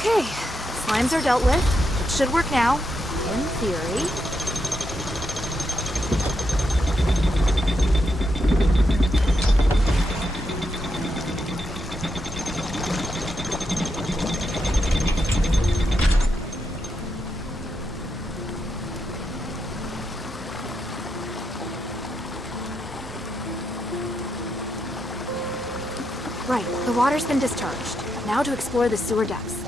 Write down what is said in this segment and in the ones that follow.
Okay, slimes are dealt with. It should work now, in theory. Right, the water's been discharged. Now to explore the sewer depths.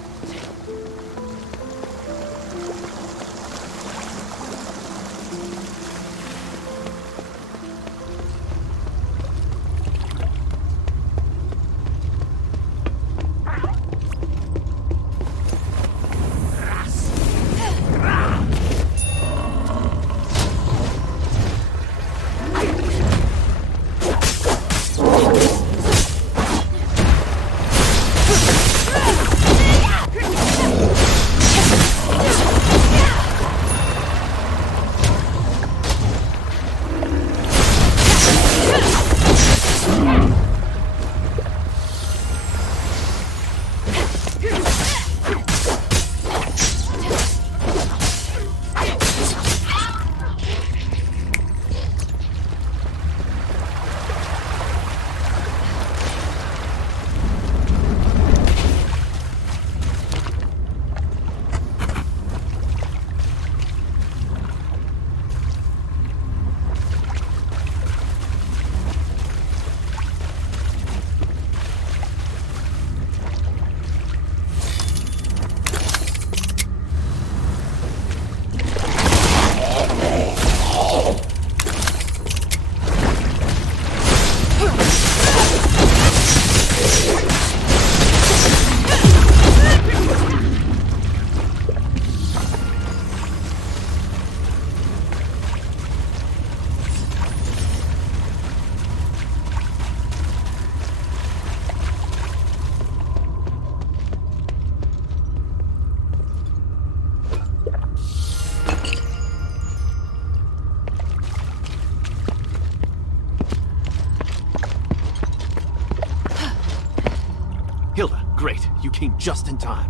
Great, you came just in time.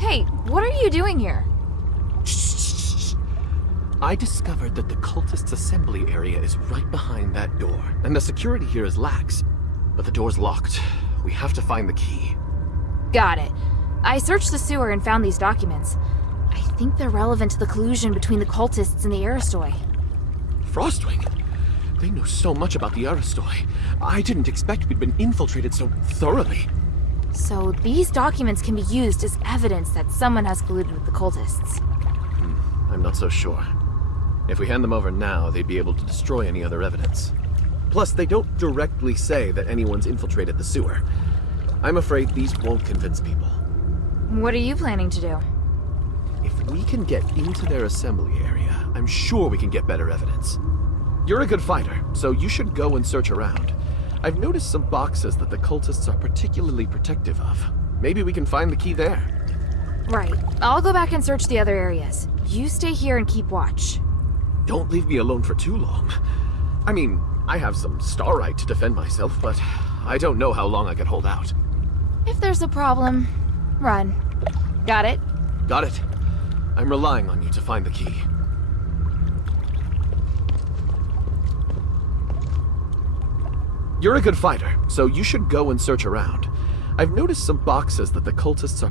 Hey, what are you doing here? Shh. I discovered that the cultists' assembly area is right behind that door, and the security here is lax. But the door's locked. We have to find the key. Got it. I searched the sewer and found these documents. I think they're relevant to the collusion between the cultists and the Aristoi. Frostwing? They know so much about the Aristoi. I didn't expect we'd been infiltrated so thoroughly. So these documents can be used as evidence that someone has colluded with the cultists. I'm not so sure. If we hand them over now, they'd be able to destroy any other evidence. Plus, they don't directly say that anyone's infiltrated the sewer. I'm afraid these won't convince people. What are you planning to do? If we can get into their assembly area, I'm sure we can get better evidence. You're a good fighter, so you should go and search around. I've noticed some boxes that the cultists are particularly protective of. Maybe we can find the key there. Right. I'll go back and search the other areas. You stay here and keep watch. Don't leave me alone for too long. I mean, I have some starlight to defend myself, but I don't know how long I can hold out. If there's a problem, run. Got it? Got it. I'm relying on you to find the key. You're a good fighter, so you should go and search around. I've noticed some boxes that the cultists are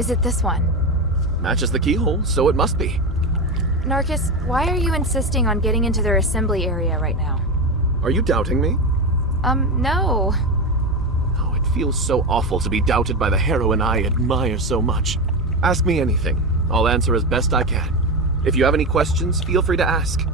Is it this one? Matches the keyhole, so it must be. Narcus, why are you insisting on getting into their assembly area right now? Are you doubting me? No. Oh, it feels so awful to be doubted by the heroine I admire so much. Ask me anything. I'll answer as best I can. If you have any questions, feel free to ask.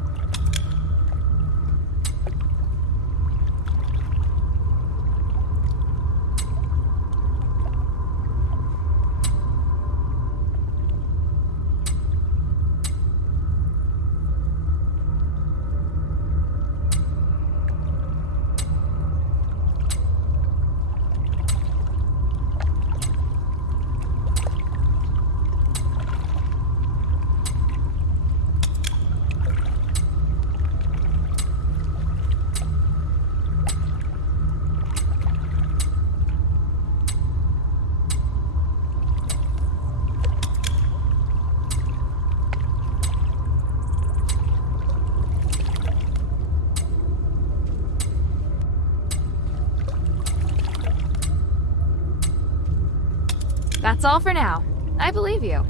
That's all for now. I believe you.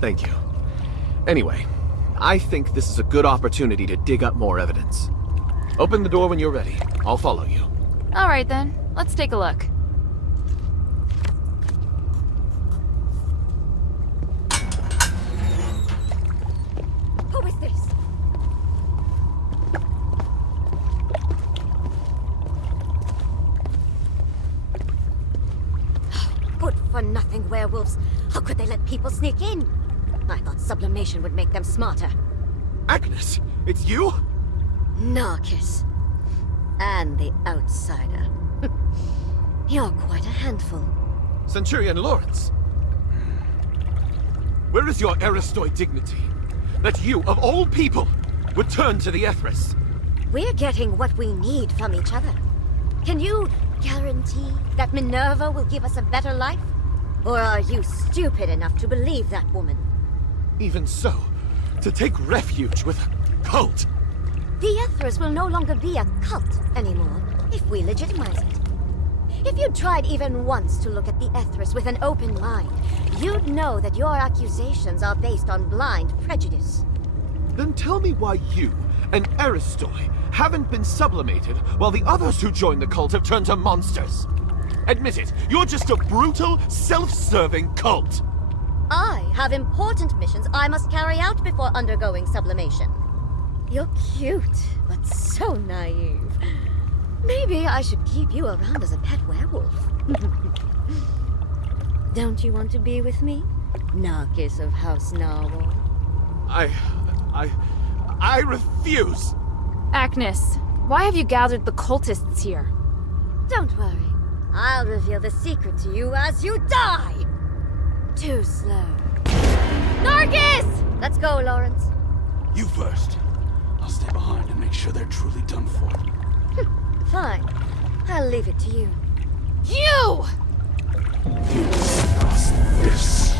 Thank you. Anyway, I think this is a good opportunity to dig up more evidence. Open the door when you're ready. I'll follow you. All right then, let's take a look. Who is this? Good-for-nothing werewolves. How could they let people sneak in? I thought sublimation would make them smarter. Agnes, it's you? Narcus. And the outsider. You're quite a handful. Centurion Lawrence. Where is your Aristoi dignity? That you, of all people, would turn to the Ethris? We're getting what we need from each other. Can you guarantee that Minerva will give us a better life? Or are you stupid enough to believe that woman? Even so, to take refuge with a cult. The Ethris will no longer be a cult anymore, if we legitimize it. If you tried even once to look at the Ethris with an open mind, you'd know that your accusations are based on blind prejudice. Then tell me why you and Aristoi haven't been sublimated while the others who joined the cult have turned to monsters. Admit it, you're just a brutal, self-serving cult. I have important missions I must carry out before undergoing sublimation. You're cute, but so naive. Maybe I should keep you around as a pet werewolf. Don't you want to be with me, Narcus of House Narwhal? I refuse! Agnes, why have you gathered the cultists here? Don't worry. I'll reveal the secret to you as you die! Too slow. Narcus! Let's go, Lawrence. You first. I'll stay behind and make sure they're truly done for. Fine. I'll leave it to you. You! You cross this.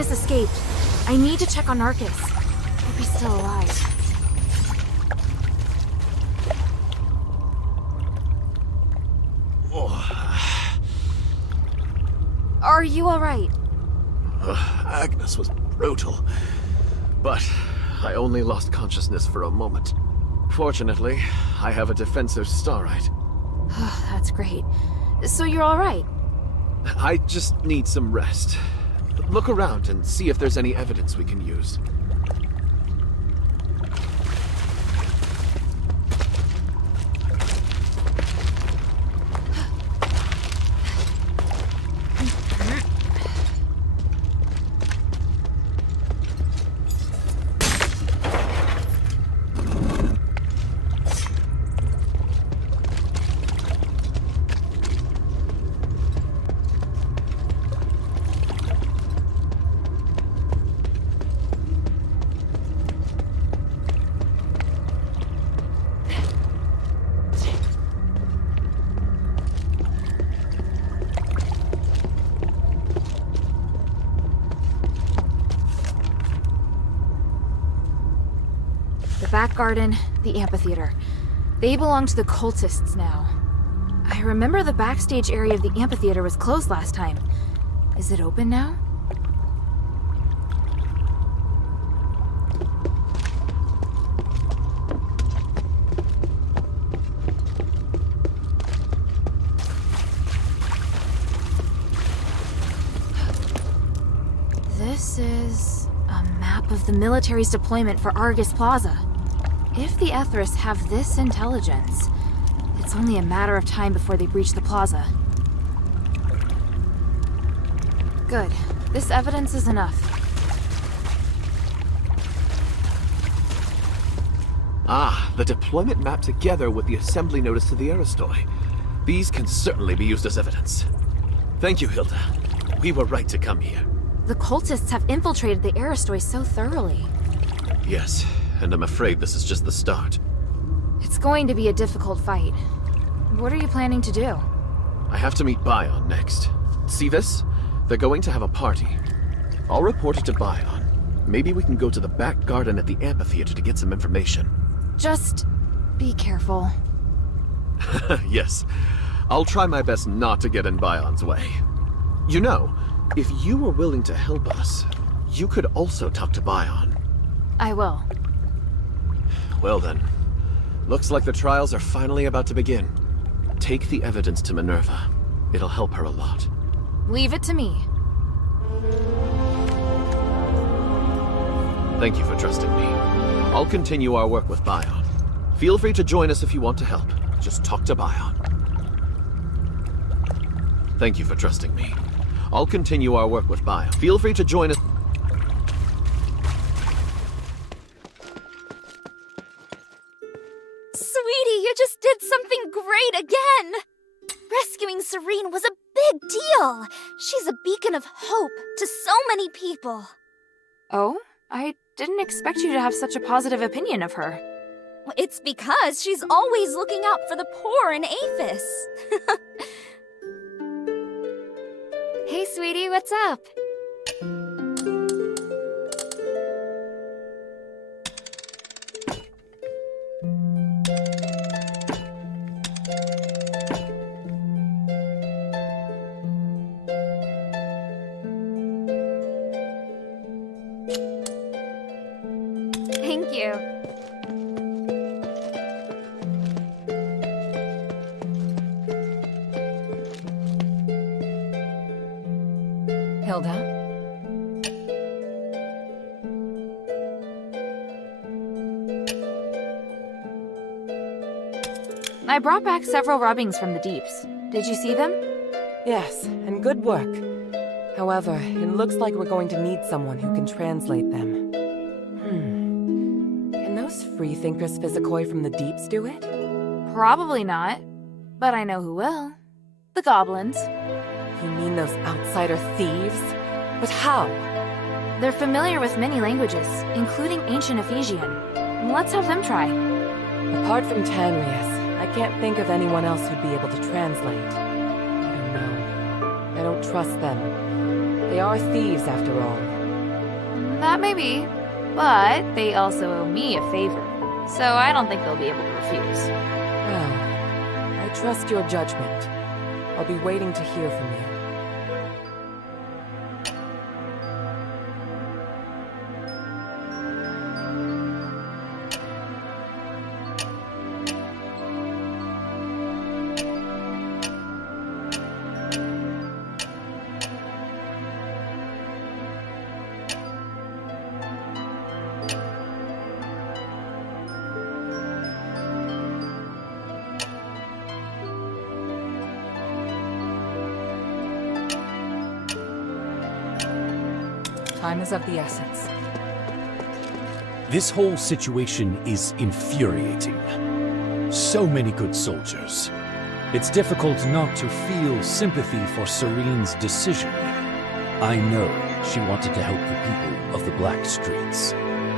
Magnus escaped. I need to check on Narcus. Hope he's still alive. Are you alright? Agnes was brutal, but I only lost consciousness for a moment. Fortunately, I have a defensive starite. That's great. So you're alright? I just need some rest. Look around and see if there's any evidence we can use. Back garden, the amphitheater. They belong to the cultists now. I remember the backstage area of the amphitheater was closed last time. Is it open now? This is a map of the military's deployment for Argus Plaza. If the Ethris have this intelligence, it's only a matter of time before they breach the plaza. Good. This evidence is enough. Ah, the deployment map together with the assembly notice to the Aristoi. These can certainly be used as evidence. Thank you, Hilda. We were right to come here. The cultists have infiltrated the Aristoi so thoroughly. Yes, and I'm afraid this is just the start. It's going to be a difficult fight. What are you planning to do? I have to meet Bion next. See this? They're going to have a party. I'll report it to Bion. Maybe we can go to the back garden at the amphitheater to get some information. Just be careful. Yes. I'll try my best not to get in Bion's way. You know, if you were willing to help us, you could also talk to Bion. I will. Well then, looks like the trials are finally about to begin. Take the evidence to Minerva. It'll help her a lot. Leave it to me. Thank you for trusting me. I'll continue our work with Bion. Feel free to join us if you want to help. Just talk to Bion. Thank you for trusting me. I'll continue our work with Bion. Feel free to join us. Sweetie, you just did something great again! Rescuing Serene was a big deal! She's a beacon of hope to so many people. Oh? I didn't expect you to have such a positive opinion of her. It's because she's always looking out for the poor in Aphis. Hey, sweetie, what's up? Thank you. Hilda? I brought back several rubbings from the deeps. Did you see them? Yes, and good work. However, it looks like we're going to need someone who can translate them. Can those freethinkers physicoi from the deeps do it? Probably not. But I know who will. The goblins. You mean those outsider thieves? But how? They're familiar with many languages, including ancient Ephesian. Let's have them try. Apart from Tanrius, I can't think of anyone else who'd be able to translate. I don't know. I don't trust them. They are thieves, after all. That may be, but they also owe me a favor, so I don't think they'll be able to refuse. Well, I trust your judgment. I'll be waiting to hear from you. Time is of the essence. This whole situation is infuriating. So many good soldiers. It's difficult not to feel sympathy for Serene's decision. I know she wanted to help the people of the Black Streets,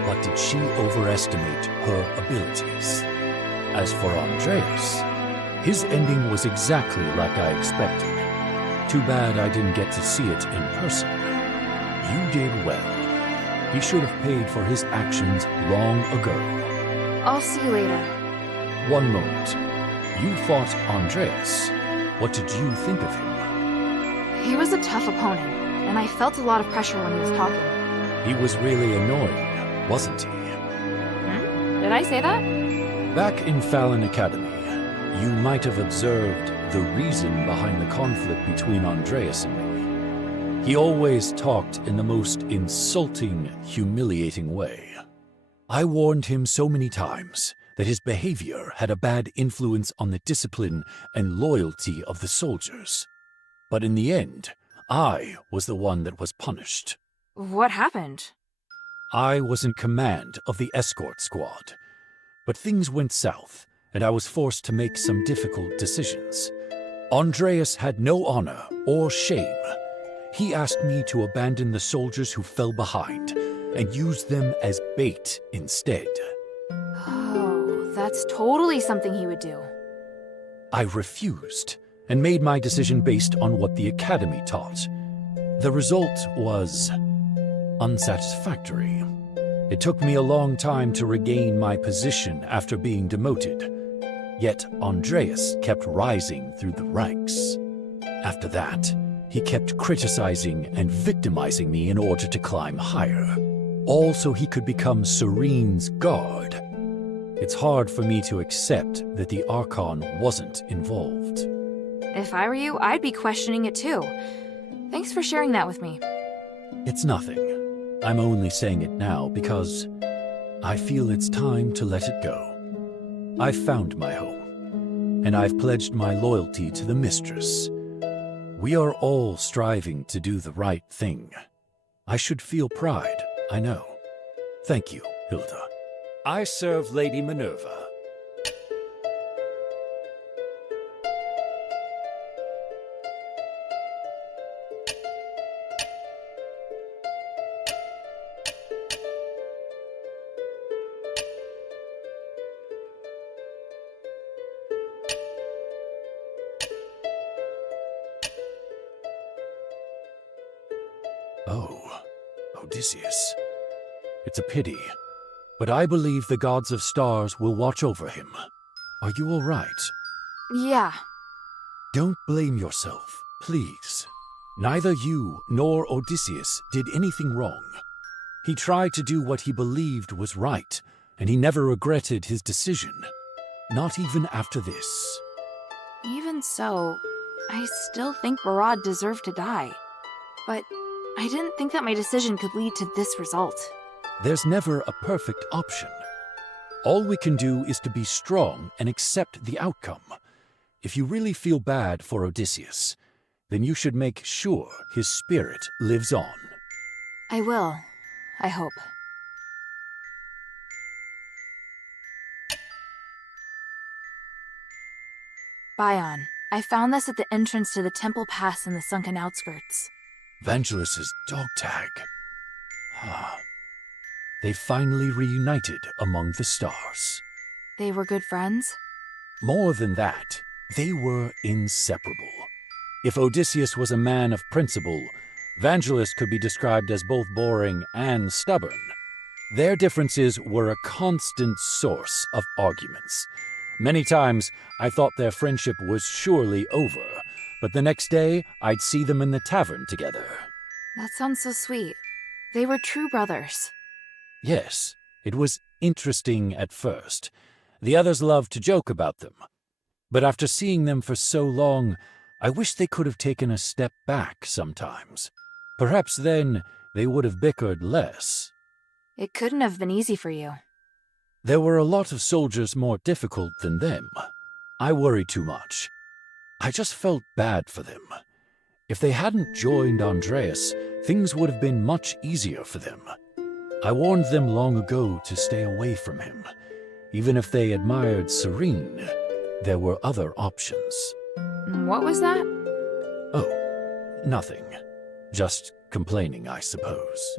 but did she overestimate her abilities? As for Andreas, his ending was exactly like I expected. Too bad I didn't get to see it in person. You did well. He should have paid for his actions long ago. I'll see you later. One moment. You fought Andreas. What did you think of him? He was a tough opponent, and I felt a lot of pressure when he was talking. He was really annoying, wasn't he? Did I say that? Back in Fallon Academy, you might have observed the reason behind the conflict between Andreas and me. He always talked in the most insulting, humiliating way. I warned him so many times that his behavior had a bad influence on the discipline and loyalty of the soldiers. But in the end, I was the one that was punished. What happened? I was in command of the escort squad, but things went south, and I was forced to make some difficult decisions. Andreas had no honor or shame. He asked me to abandon the soldiers who fell behind and use them as bait instead. Oh, that's totally something he would do. I refused and made my decision based on what the academy taught. The result was unsatisfactory. It took me a long time to regain my position after being demoted. Yet Andreas kept rising through the ranks. After that, he kept criticizing and victimizing me in order to climb higher, all so he could become Serene's guard. It's hard for me to accept that the Archon wasn't involved. If I were you, I'd be questioning it too. Thanks for sharing that with me. It's nothing. I'm only saying it now because I feel it's time to let it go. I've found my home, and I've pledged my loyalty to the Mistress. We are all striving to do the right thing. I should feel pride, I know. Thank you, Hilda. I serve Lady Minerva. Oh, Odysseus. It's a pity, but I believe the gods of stars will watch over him. Are you all right? Yeah. Don't blame yourself, please. Neither you nor Odysseus did anything wrong. He tried to do what he believed was right, and he never regretted his decision. Not even after this. Even so, I still think Barad deserved to die. But I didn't think that my decision could lead to this result. There's never a perfect option. All we can do is to be strong and accept the outcome. If you really feel bad for Odysseus, then you should make sure his spirit lives on. I will. I hope. Bion, I found this at the entrance to the Temple Pass in the sunken outskirts. Vangelis's dog tag. They finally reunited among the stars. They were good friends? More than that, they were inseparable. If Odysseus was a man of principle, Vangelis could be described as both boring and stubborn. Their differences were a constant source of arguments. Many times, I thought their friendship was surely over, but the next day, I'd see them in the tavern together. That sounds so sweet. They were true brothers. Yes, it was interesting at first. The others loved to joke about them. But after seeing them for so long, I wish they could have taken a step back sometimes. Perhaps then they would have bickered less. It couldn't have been easy for you. There were a lot of soldiers more difficult than them. I worry too much. I just felt bad for them. If they hadn't joined Andreas, things would have been much easier for them. I warned them long ago to stay away from him. Even if they admired Serene, there were other options. What was that? Oh, nothing. Just complaining, I suppose.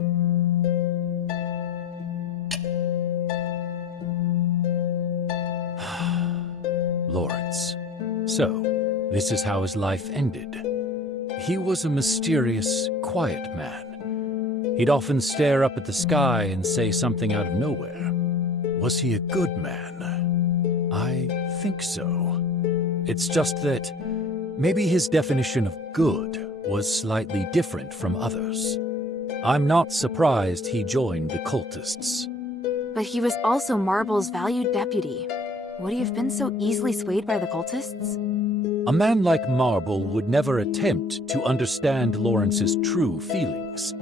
Lawrence. So, this is how his life ended. He was a mysterious, quiet man. He'd often stare up at the sky and say something out of nowhere. Was he a good man? I think so. It's just that maybe his definition of good was slightly different from others. I'm not surprised he joined the cultists. But he was also Marble's valued deputy. Would he have been so easily swayed by the cultists? A man like Marble would never attempt to understand Lawrence's true feelings.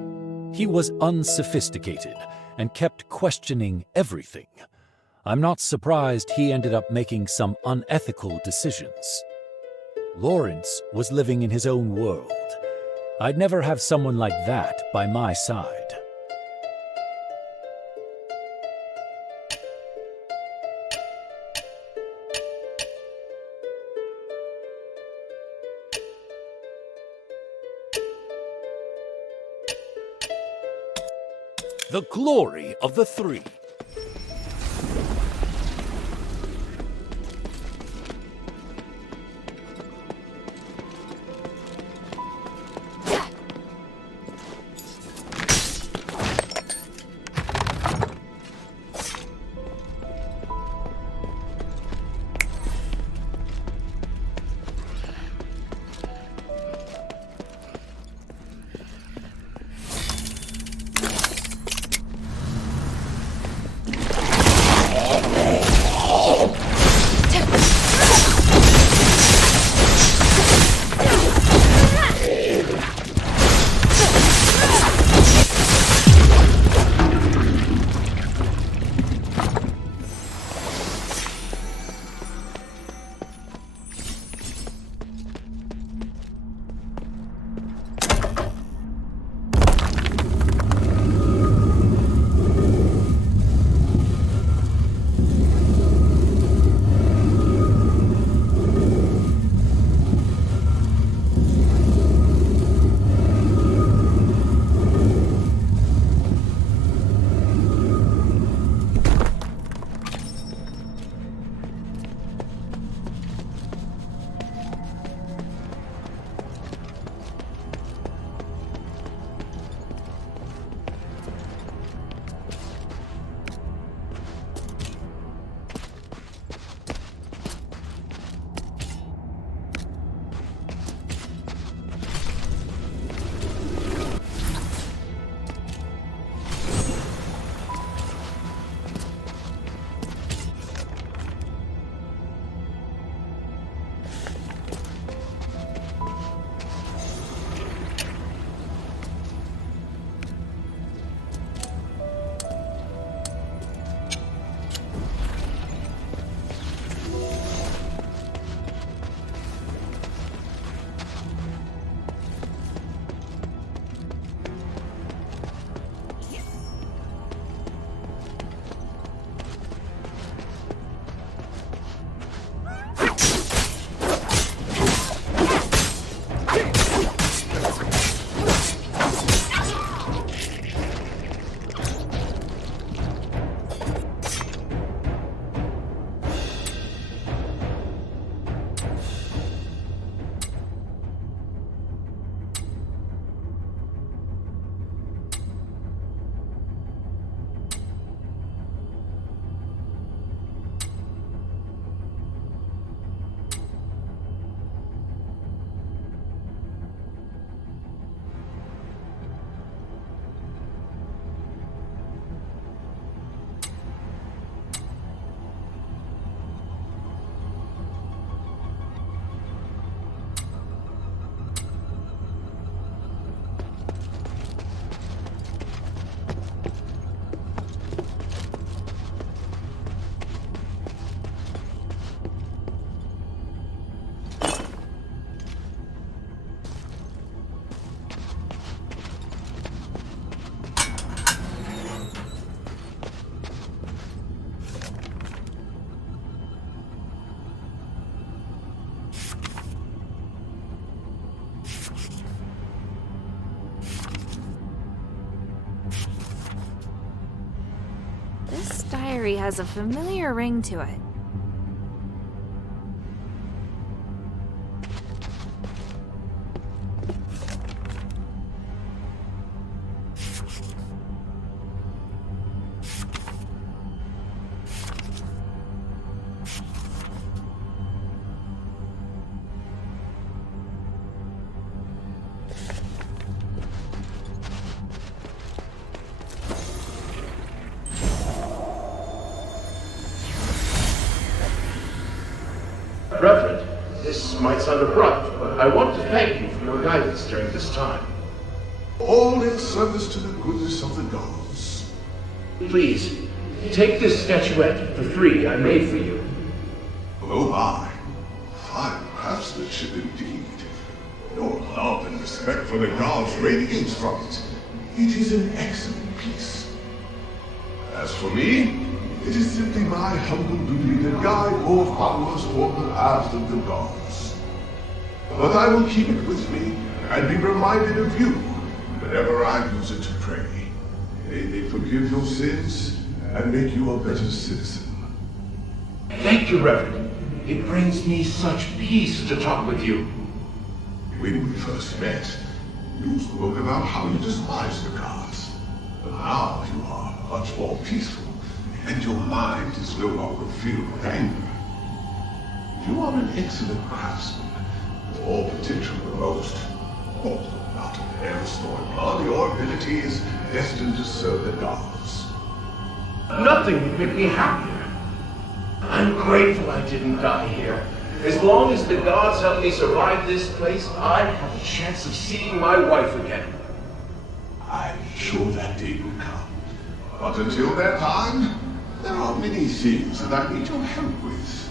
He was unsophisticated and kept questioning everything. I'm not surprised he ended up making some unethical decisions. Lawrence was living in his own world. I'd never have someone like that by my side. The glory of the three. diary has a familiar ring to it. Reverend, this might sound abrupt, but I want to thank you for your guidance during this time. All in service to the goodness of the gods. Please, take this statuette for free I made for you. Oh my, fine craftsmanship indeed. Your love and respect for the gods radiates from it. It is an excellent piece. As for me, it is simply my humble duty to guide more followers toward the path of the gods. But I will keep it with me and be reminded of you whenever I use it to pray. May they forgive your sins and make you a better citizen. Thank you, Reverend. It brings me such peace to talk with you. When we first met, you spoke about how you despise the gods. But now you are much more peaceful, and your mind is no longer filled with anger. You are an excellent craftsman, with all potential the most. Although not of Eris nor blood, your ability is destined to serve the gods. Nothing would make me happier. I'm grateful I didn't die here. As long as the gods help me survive this place, I have a chance of seeing my wife again. I'm sure that day will come. But until that time, there are many things that I need your help with.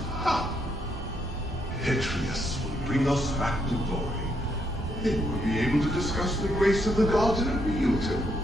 Atreus will bring us back to glory. Then we'll be able to discuss the grace of the gods in a real temple.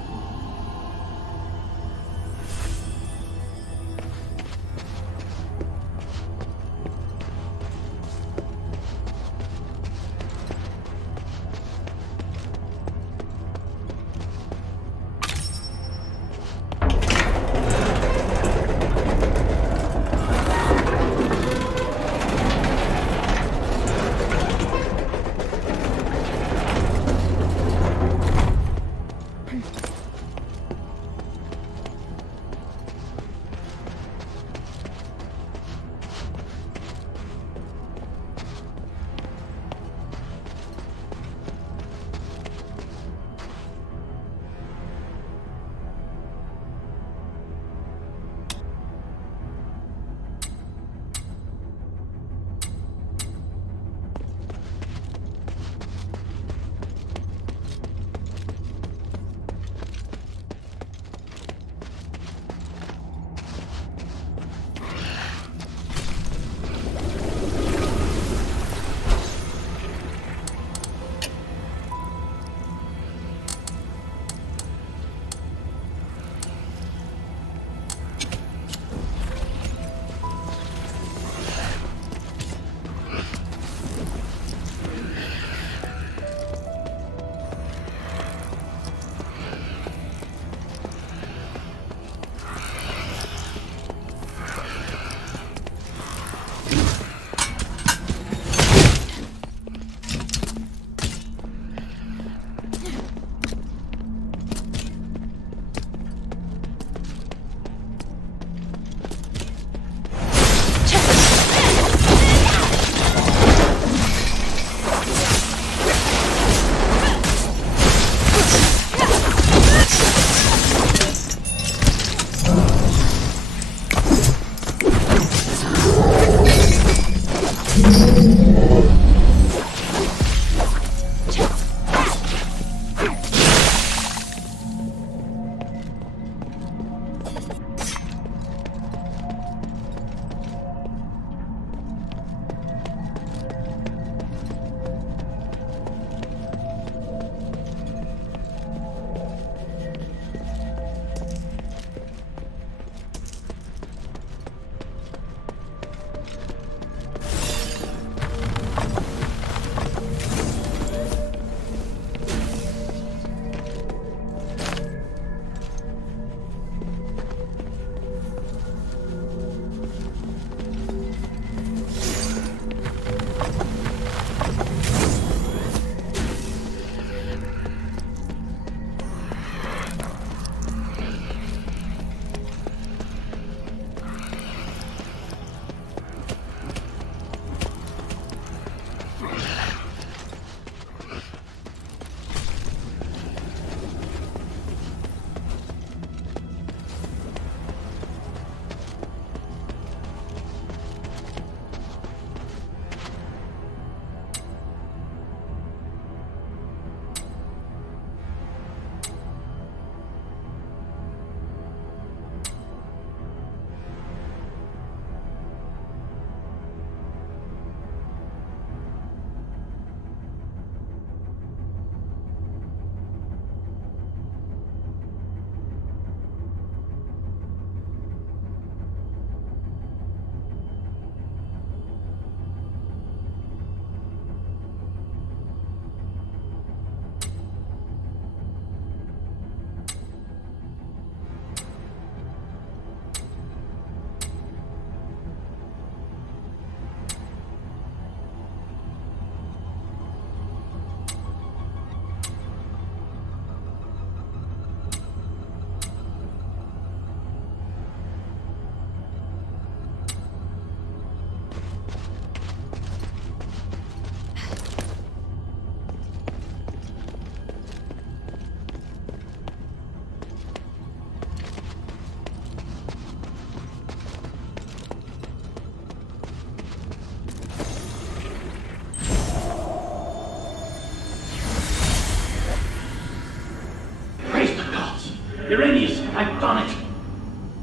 Irenaeus, I've done it.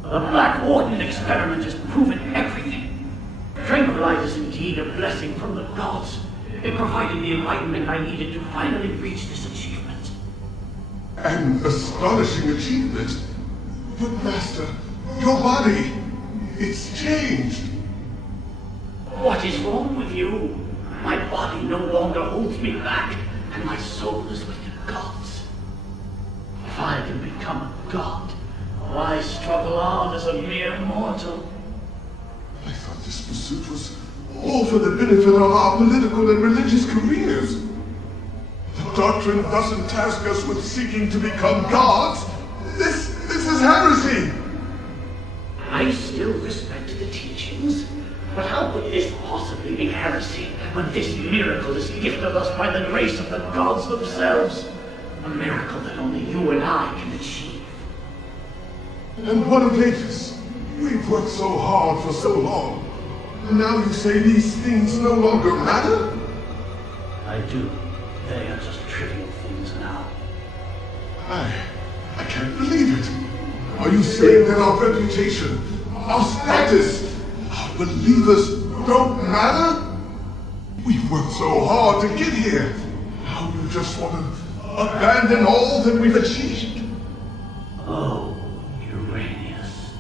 The Black Warden experiment has proven everything. Tranquilize is indeed a blessing from the gods. It provided the enlightenment I needed to finally reach this achievement. An astonishing achievement. But Master, your body, it's changed. What is wrong with you? My body no longer holds me back, and my soul is with the gods. If I can become a god, why struggle on as a mere mortal? I thought this pursuit was all for the benefit of our political and religious careers. The doctrine doesn't task us with seeking to become gods. This is heresy. I still respect the teachings, but how could this possibly be heresy when this miracle is gifted us by the grace of the gods themselves? A miracle that only you and I can achieve. And what of Avis? We've worked so hard for so long. And now you say these things no longer matter? I do. They are just trivial things now. I can't believe it. Are you saying that our reputation, our status, our believers don't matter? We've worked so hard to get here. Now you just want to abandon all that we've achieved? Oh, Irenaeus.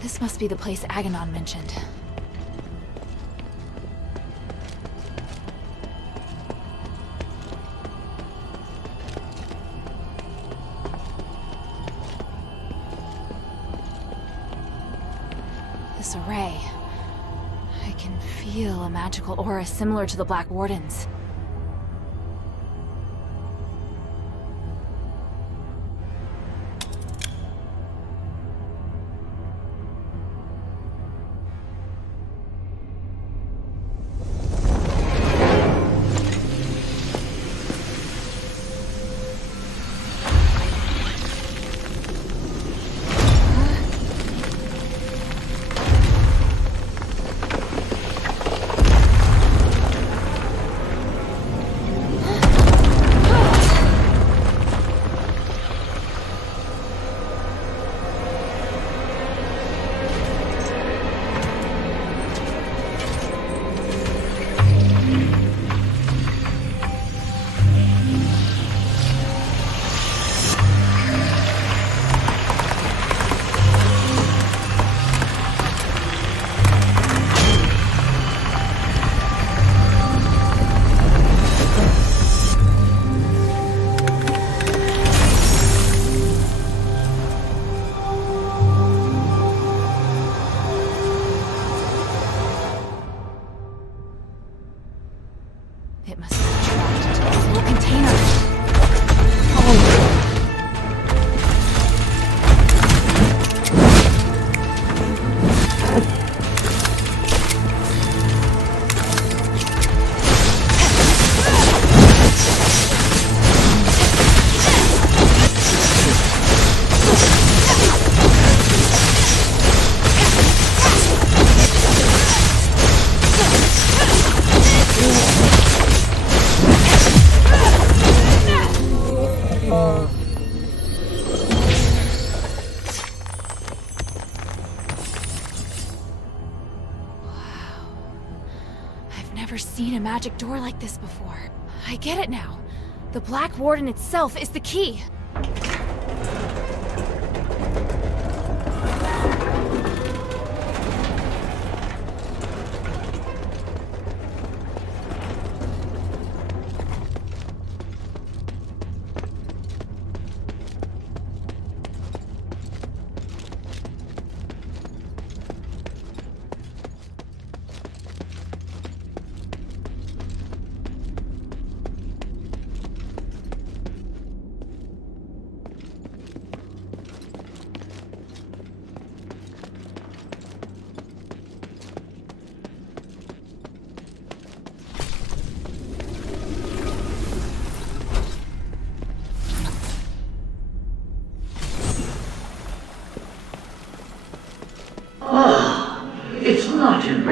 This must be the place Aganon mentioned. This array. I can feel a magical aura similar to the Black Warden's. It must be trapped into this little container. Oh. Seen a magic door like this before. I get it now. The Black Warden itself is the key.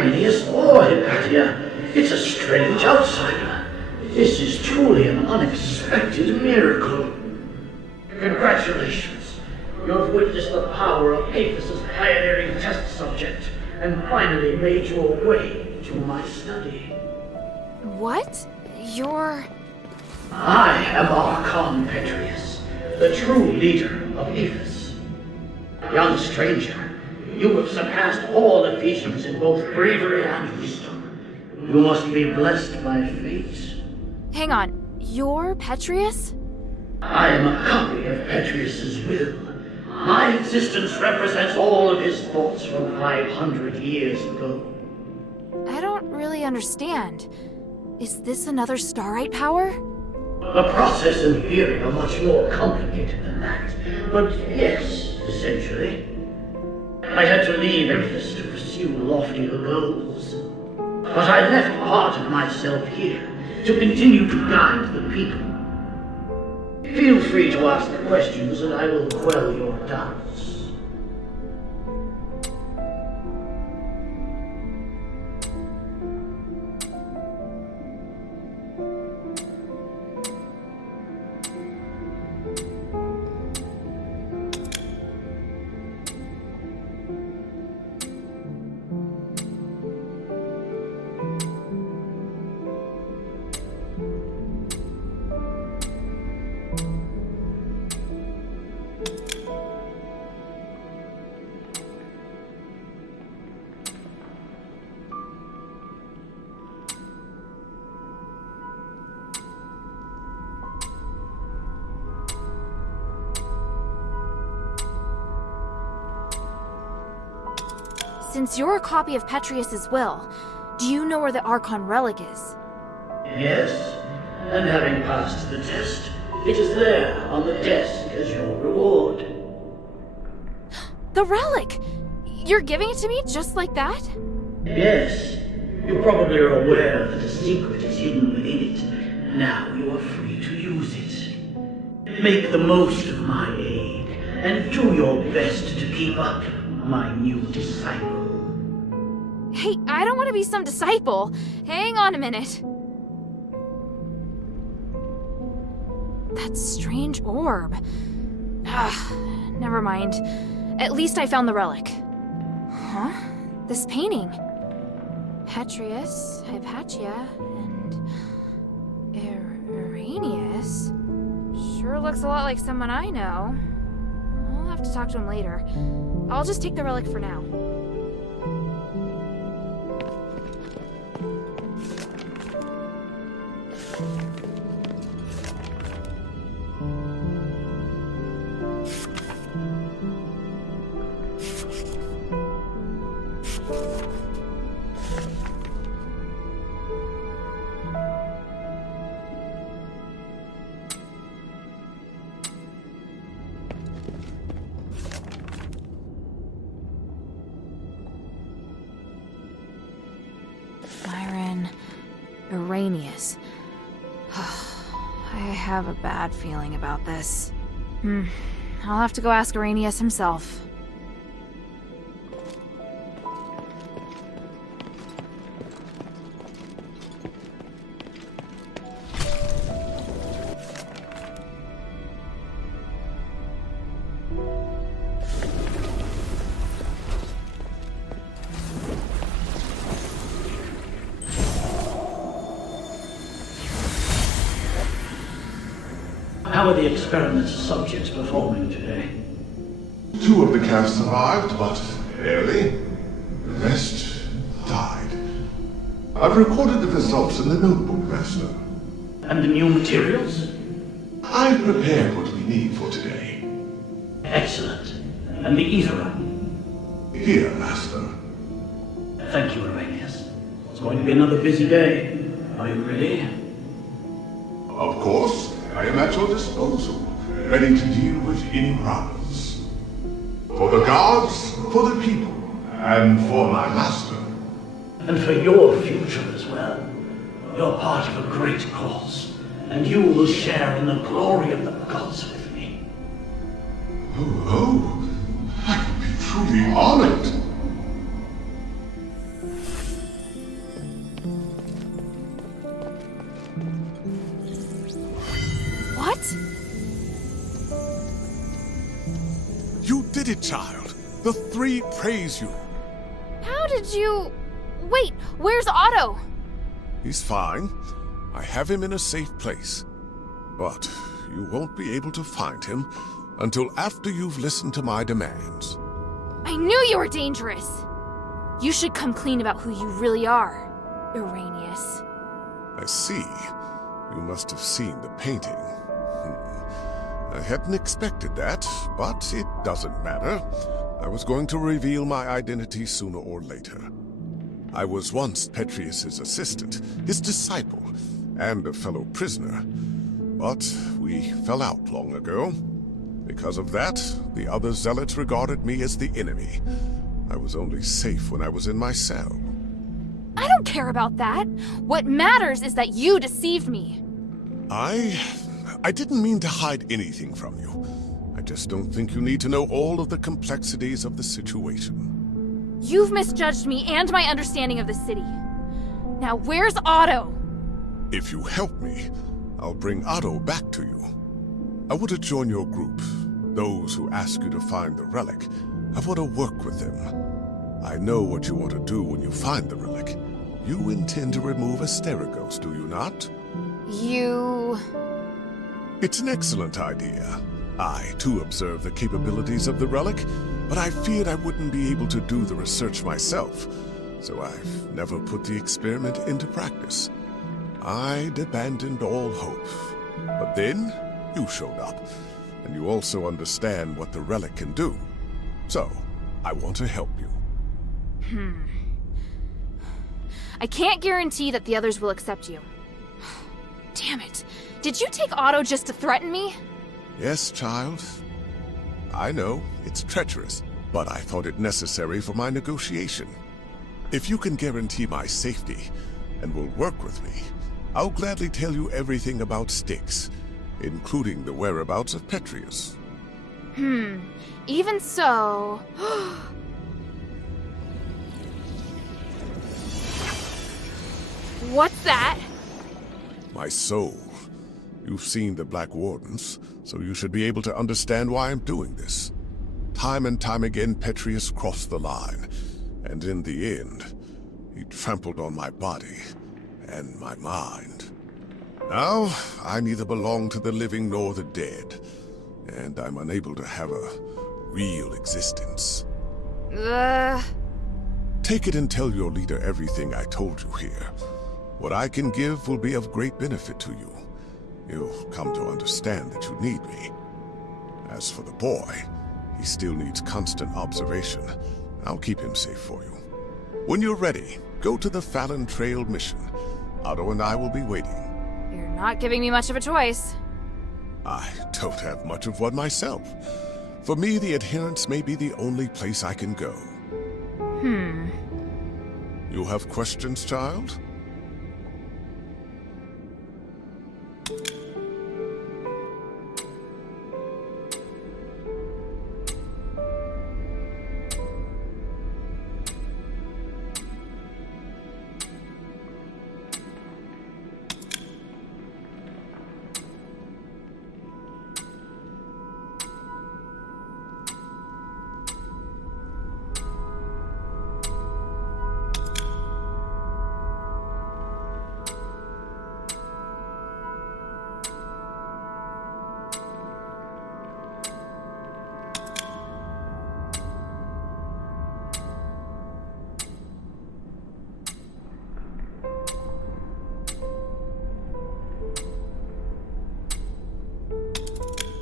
Arrhenius or Hypatia. It's a strange outsider. This is truly an unexpected miracle. Congratulations. You have witnessed the power of Aphis' pioneering test subject, and finally made your way to my study. What? You're... I am Archon Petrius, the true leader of Aphis. Young stranger, you have surpassed all Ephesians in both bravery and wisdom. You must be blessed by fate. Hang on, you're Petrius? I am a copy of Petrius's will. My existence represents all of his thoughts from 500 years ago. I don't really understand. Is this another starite power? The process and theory are much more complicated than that. But yes, essentially. I had to leave Aphis to pursue loftier goals. But I left part of myself here to continue to guide the people. Feel free to ask questions and I will quell your doubts. Since you're a copy of Petrius's will, do you know where the Archon relic is? Yes, and having passed the test, it is there on the desk as your reward. The relic! You're giving it to me just like that? Yes, you probably are aware that a secret is hidden within it. Now you are free to use it. Make the most of my aid, and do your best to keep up, my new disciple. Hey, I don't want to be some disciple. Hang on a minute. That strange orb. Never mind. At least I found the relic. Huh? This painting. Petrius, Hypatia, and... Arrhenius? Sure looks a lot like someone I know. I'll have to talk to him later. I'll just take the relic for now. Arrhenius. I have a bad feeling about this. I'll have to go ask Arrhenius himself. How are the experiment subjects performing today? 2 of the calves survived, but barely. The rest died. I've recorded the results in the notebook, Master. And the new materials? I've prepared what we need for today. Excellent. And the ether? Here, Master. Thank you, Arrhenius. It's going to be another busy day. Are you ready? Of course. I am at your disposal, ready to deal with any problems. For the gods, for the people, and for my master. And for your future as well. You're part of a great cause, and you will share in the glory of the gods with me. Oh, I would be truly honored. You did it, child. The three praise you. How did you... Wait, where's Otto? He's fine. I have him in a safe place. But you won't be able to find him until after you've listened to my demands. I knew you were dangerous. You should come clean about who you really are, Irenaeus. I see. You must have seen the painting. I hadn't expected that, but it doesn't matter. I was going to reveal my identity sooner or later. I was once Petrius's assistant, his disciple, and a fellow prisoner. But we fell out long ago. Because of that, the other zealots regarded me as the enemy. I was only safe when I was in my cell. I don't care about that. What matters is that you deceived me. I didn't mean to hide anything from you. I just don't think you need to know all of the complexities of the situation. You've misjudged me and my understanding of the city. Now where's Otto? If you help me, I'll bring Otto back to you. I want to join your group. Those who ask you to find the relic. I want to work with them. I know what you want to do when you find the relic. You intend to remove Asterigos, do you not? You... It's an excellent idea. I, too, observe the capabilities of the relic, but I feared I wouldn't be able to do the research myself, so I've never put the experiment into practice. I'd abandoned all hope. But then, you showed up, and you also understand what the relic can do. So, I want to help you. I can't guarantee that the others will accept you. Damn it. Did you take Otto just to threaten me? Yes, child. I know, it's treacherous, but I thought it necessary for my negotiation. If you can guarantee my safety, and will work with me, I'll gladly tell you everything about Styx, including the whereabouts of Petrius. Even so... What's that? My soul. You've seen the Black Wardens, so you should be able to understand why I'm doing this. Time and time again, Petrius crossed the line, and in the end, he trampled on my body and my mind. Now, I neither belong to the living nor the dead, and I'm unable to have a real existence. Take it and tell your leader everything I told you here. What I can give will be of great benefit to you. You'll come to understand that you need me. As for the boy, he still needs constant observation. I'll keep him safe for you. When you're ready, go to the Fallon Trail mission. Otto and I will be waiting. You're not giving me much of a choice. I don't have much of one myself. For me, the adherents may be the only place I can go. You have questions, child?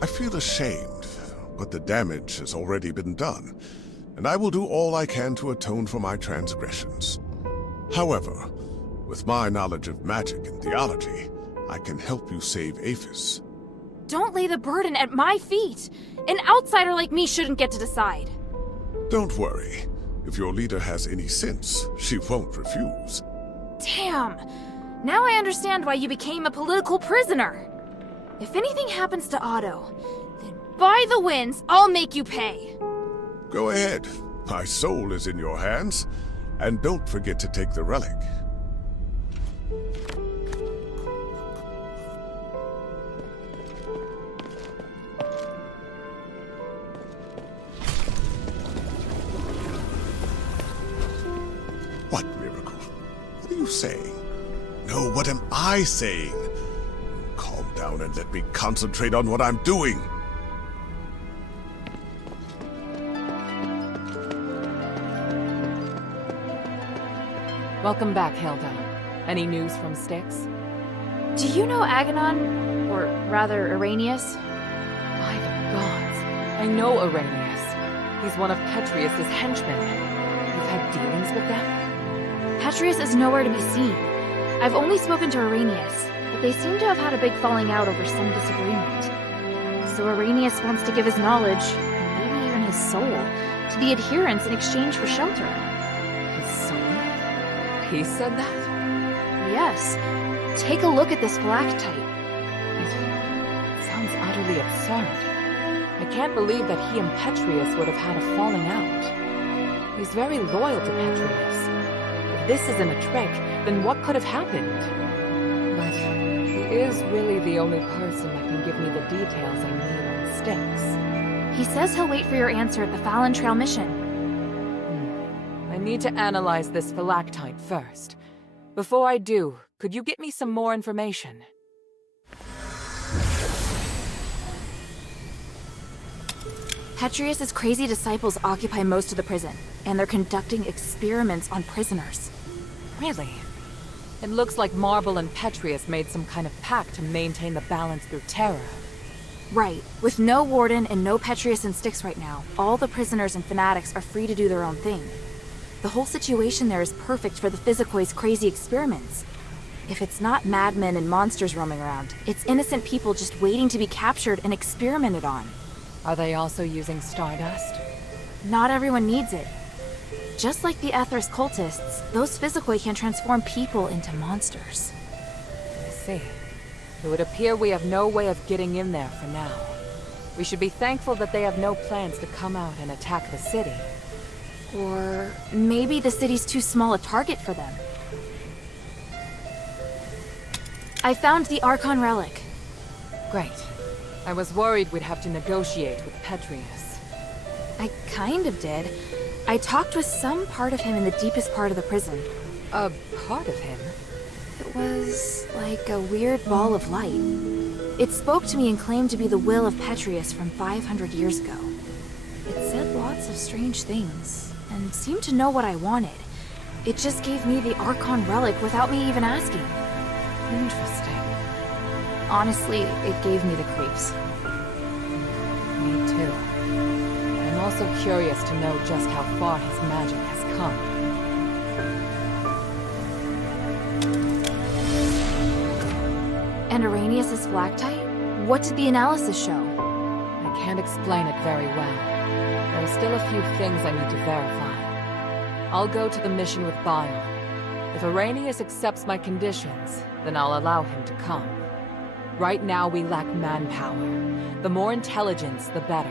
I feel ashamed, but the damage has already been done, and I will do all I can to atone for my transgressions. However, with my knowledge of magic and theology, I can help you save Aphis. Don't lay the burden at my feet. An outsider like me shouldn't get to decide. Don't worry. If your leader has any sense, she won't refuse. Damn. Now I understand why you became a political prisoner. If anything happens to Otto, then by the winds, I'll make you pay. Go ahead. My soul is in your hands. And don't forget to take the relic. saying? No, what am I saying? Calm down and let me concentrate on what I'm doing. Welcome back, Hilda. Any news from Styx? Do you know Aganon? Or rather, Arrhenius? By the gods, I know Arrhenius. He's one of Petrius's henchmen. You've had dealings with them? Petrius is nowhere to be seen. I've only spoken to Arrhenius, but they seem to have had a big falling out over some disagreement. So Arrhenius wants to give his knowledge, maybe even his soul, to the adherents in exchange for shelter. His soul? He said that? Yes. Take a look at this phylactite. It sounds utterly absurd. I can't believe that he and Petrius would have had a falling out. He's very loyal to Petrius. If this isn't a trick, then what could have happened? But he is really the only person that can give me the details I need on Styx. He says he'll wait for your answer at the Fallon Trail mission. I need to analyze this phylactite first. Before I do, could you get me some more information? Petrius's crazy disciples occupy most of the prison, and they're conducting experiments on prisoners. Really? It looks like Marble and Petrius made some kind of pact to maintain the balance through terror. Right. With no warden and no Petrius and Styx right now, all the prisoners and fanatics are free to do their own thing. The whole situation there is perfect for the Physicoi's crazy experiments. If it's not madmen and monsters roaming around, it's innocent people just waiting to be captured and experimented on. Are they also using stardust? Not everyone needs it. Just like the Ethris cultists, those Physicoi can transform people into monsters. I see. It would appear we have no way of getting in there for now. We should be thankful that they have no plans to come out and attack the city. Or maybe the city's too small a target for them. I found the Archon relic. Great. I was worried we'd have to negotiate with Petrius. I kind of did. I talked with some part of him in the deepest part of the prison. A part of him? It was like a weird ball of light. It spoke to me and claimed to be the will of Petrius from 500 years ago. It said lots of strange things, and seemed to know what I wanted. It just gave me the Archon relic without me even asking. Interesting. Honestly, it gave me the creeps. Me too. I'm also curious to know just how far his magic has come. And Arrhenius' phylactite? What did the analysis show? I can't explain it very well. There are still a few things I need to verify. I'll go to the mission with Bion. If Arrhenius accepts my conditions, then I'll allow him to come. Right now we lack manpower. The more intelligence, the better.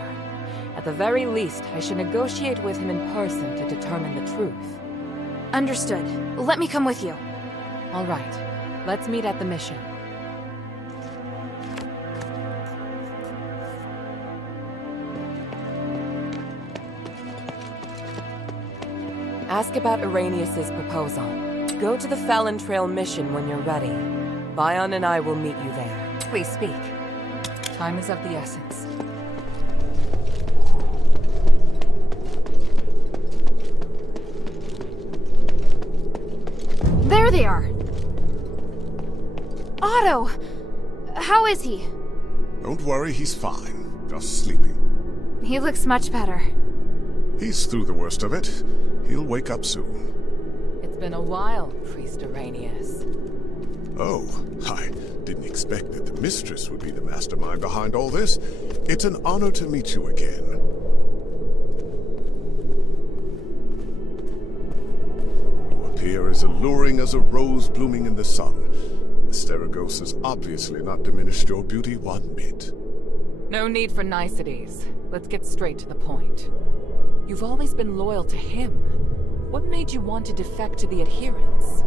At the very least, I should negotiate with him in person to determine the truth. Understood. Let me come with you. All right. Let's meet at the mission. Ask about Arrhenius' proposal. Go to the Fallon Trail mission when you're ready. Bion and I will meet you there. Please speak. Time is of the essence. There they are! Otto! How is he? Don't worry, he's fine. Just sleeping. He looks much better. He's through the worst of it. He'll wake up soon. It's been a while, Priest Arrhenius. Oh, I didn't expect that the mistress would be the mastermind behind all this. It's an honor to meet you again. You appear as alluring as a rose blooming in the sun. Asterigos has obviously not diminished your beauty one bit. No need for niceties. Let's get straight to the point. You've always been loyal to him. What made you want to defect to the adherents?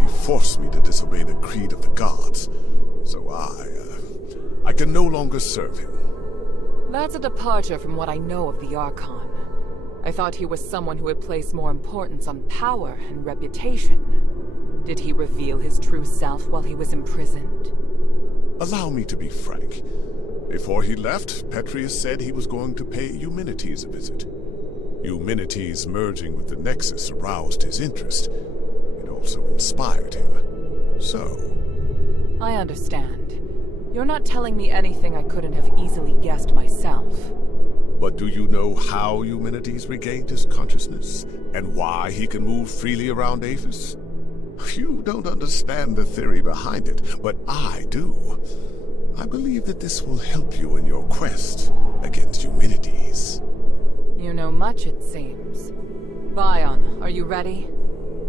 He forced me to disobey the creed of the gods, so I can no longer serve him. That's a departure from what I know of the Archon. I thought he was someone who would place more importance on power and reputation. Did he reveal his true self while he was imprisoned? Allow me to be frank. Before he left, Petrius said he was going to pay Eumenides a visit. Eumenides merging with the Nexus aroused his interest. It also inspired him. So... I understand. You're not telling me anything I couldn't have easily guessed myself. But do you know how Eumenides regained his consciousness? And why he can move freely around Aphis? You don't understand the theory behind it, but I do. I believe that this will help you in your quest against Eumenides. You know much, it seems. Bion, are you ready?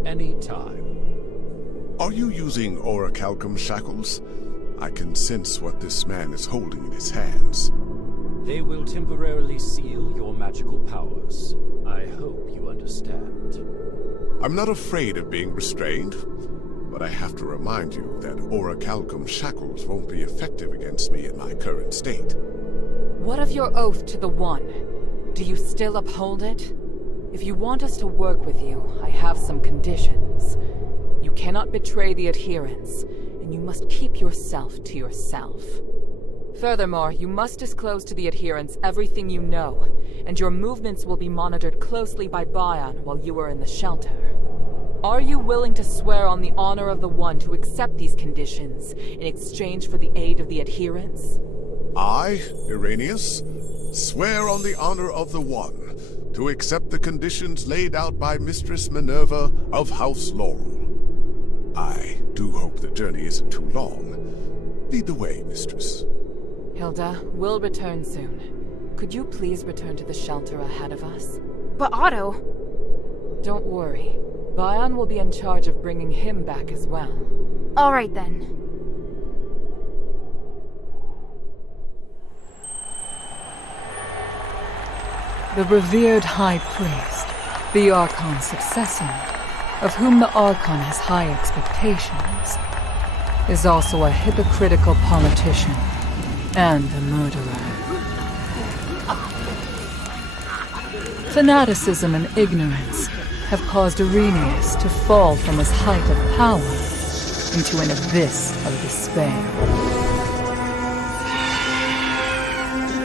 Any time. Are you using orichalcum shackles? I can sense what this man is holding in his hands. They will temporarily seal your magical powers. I hope you understand. I'm not afraid of being restrained, but I have to remind you that orichalcum shackles won't be effective against me in my current state. What of your oath to the One? Do you still uphold it? If you want us to work with you, I have some conditions. You cannot betray the adherents, and you must keep yourself to yourself. Furthermore, you must disclose to the adherents everything you know, and your movements will be monitored closely by Bion while you are in the shelter. Are you willing to swear on the honor of the One to accept these conditions in exchange for the aid of the adherents? I, Irenaeus, swear on the honor of the One to accept the conditions laid out by Mistress Minerva of House Laurel. I do hope the journey isn't too long. Lead the way, Mistress. Hilda, we'll return soon. Could you please return to the shelter ahead of us? But Otto... Don't worry. Bion will be in charge of bringing him back as well. All right then. The revered High Priest, the Archon's successor, of whom the Archon has high expectations, is also a hypocritical politician and a murderer. Fanaticism and ignorance have caused Irenaeus to fall from his height of power into an abyss of despair.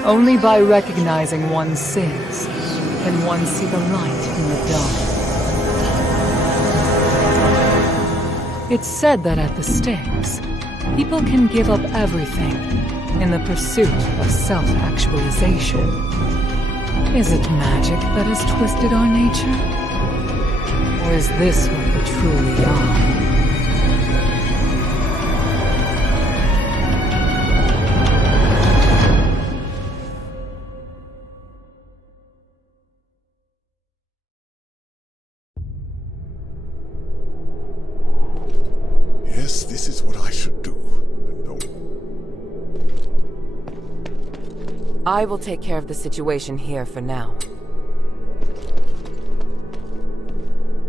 Only by recognizing one's sins can one see the light in the dark. It's said that at the stakes, people can give up everything in the pursuit of self-actualization. Is it magic that has twisted our nature? Or is this what we truly are? Yes, this is what I should do. I will take care of the situation here for now.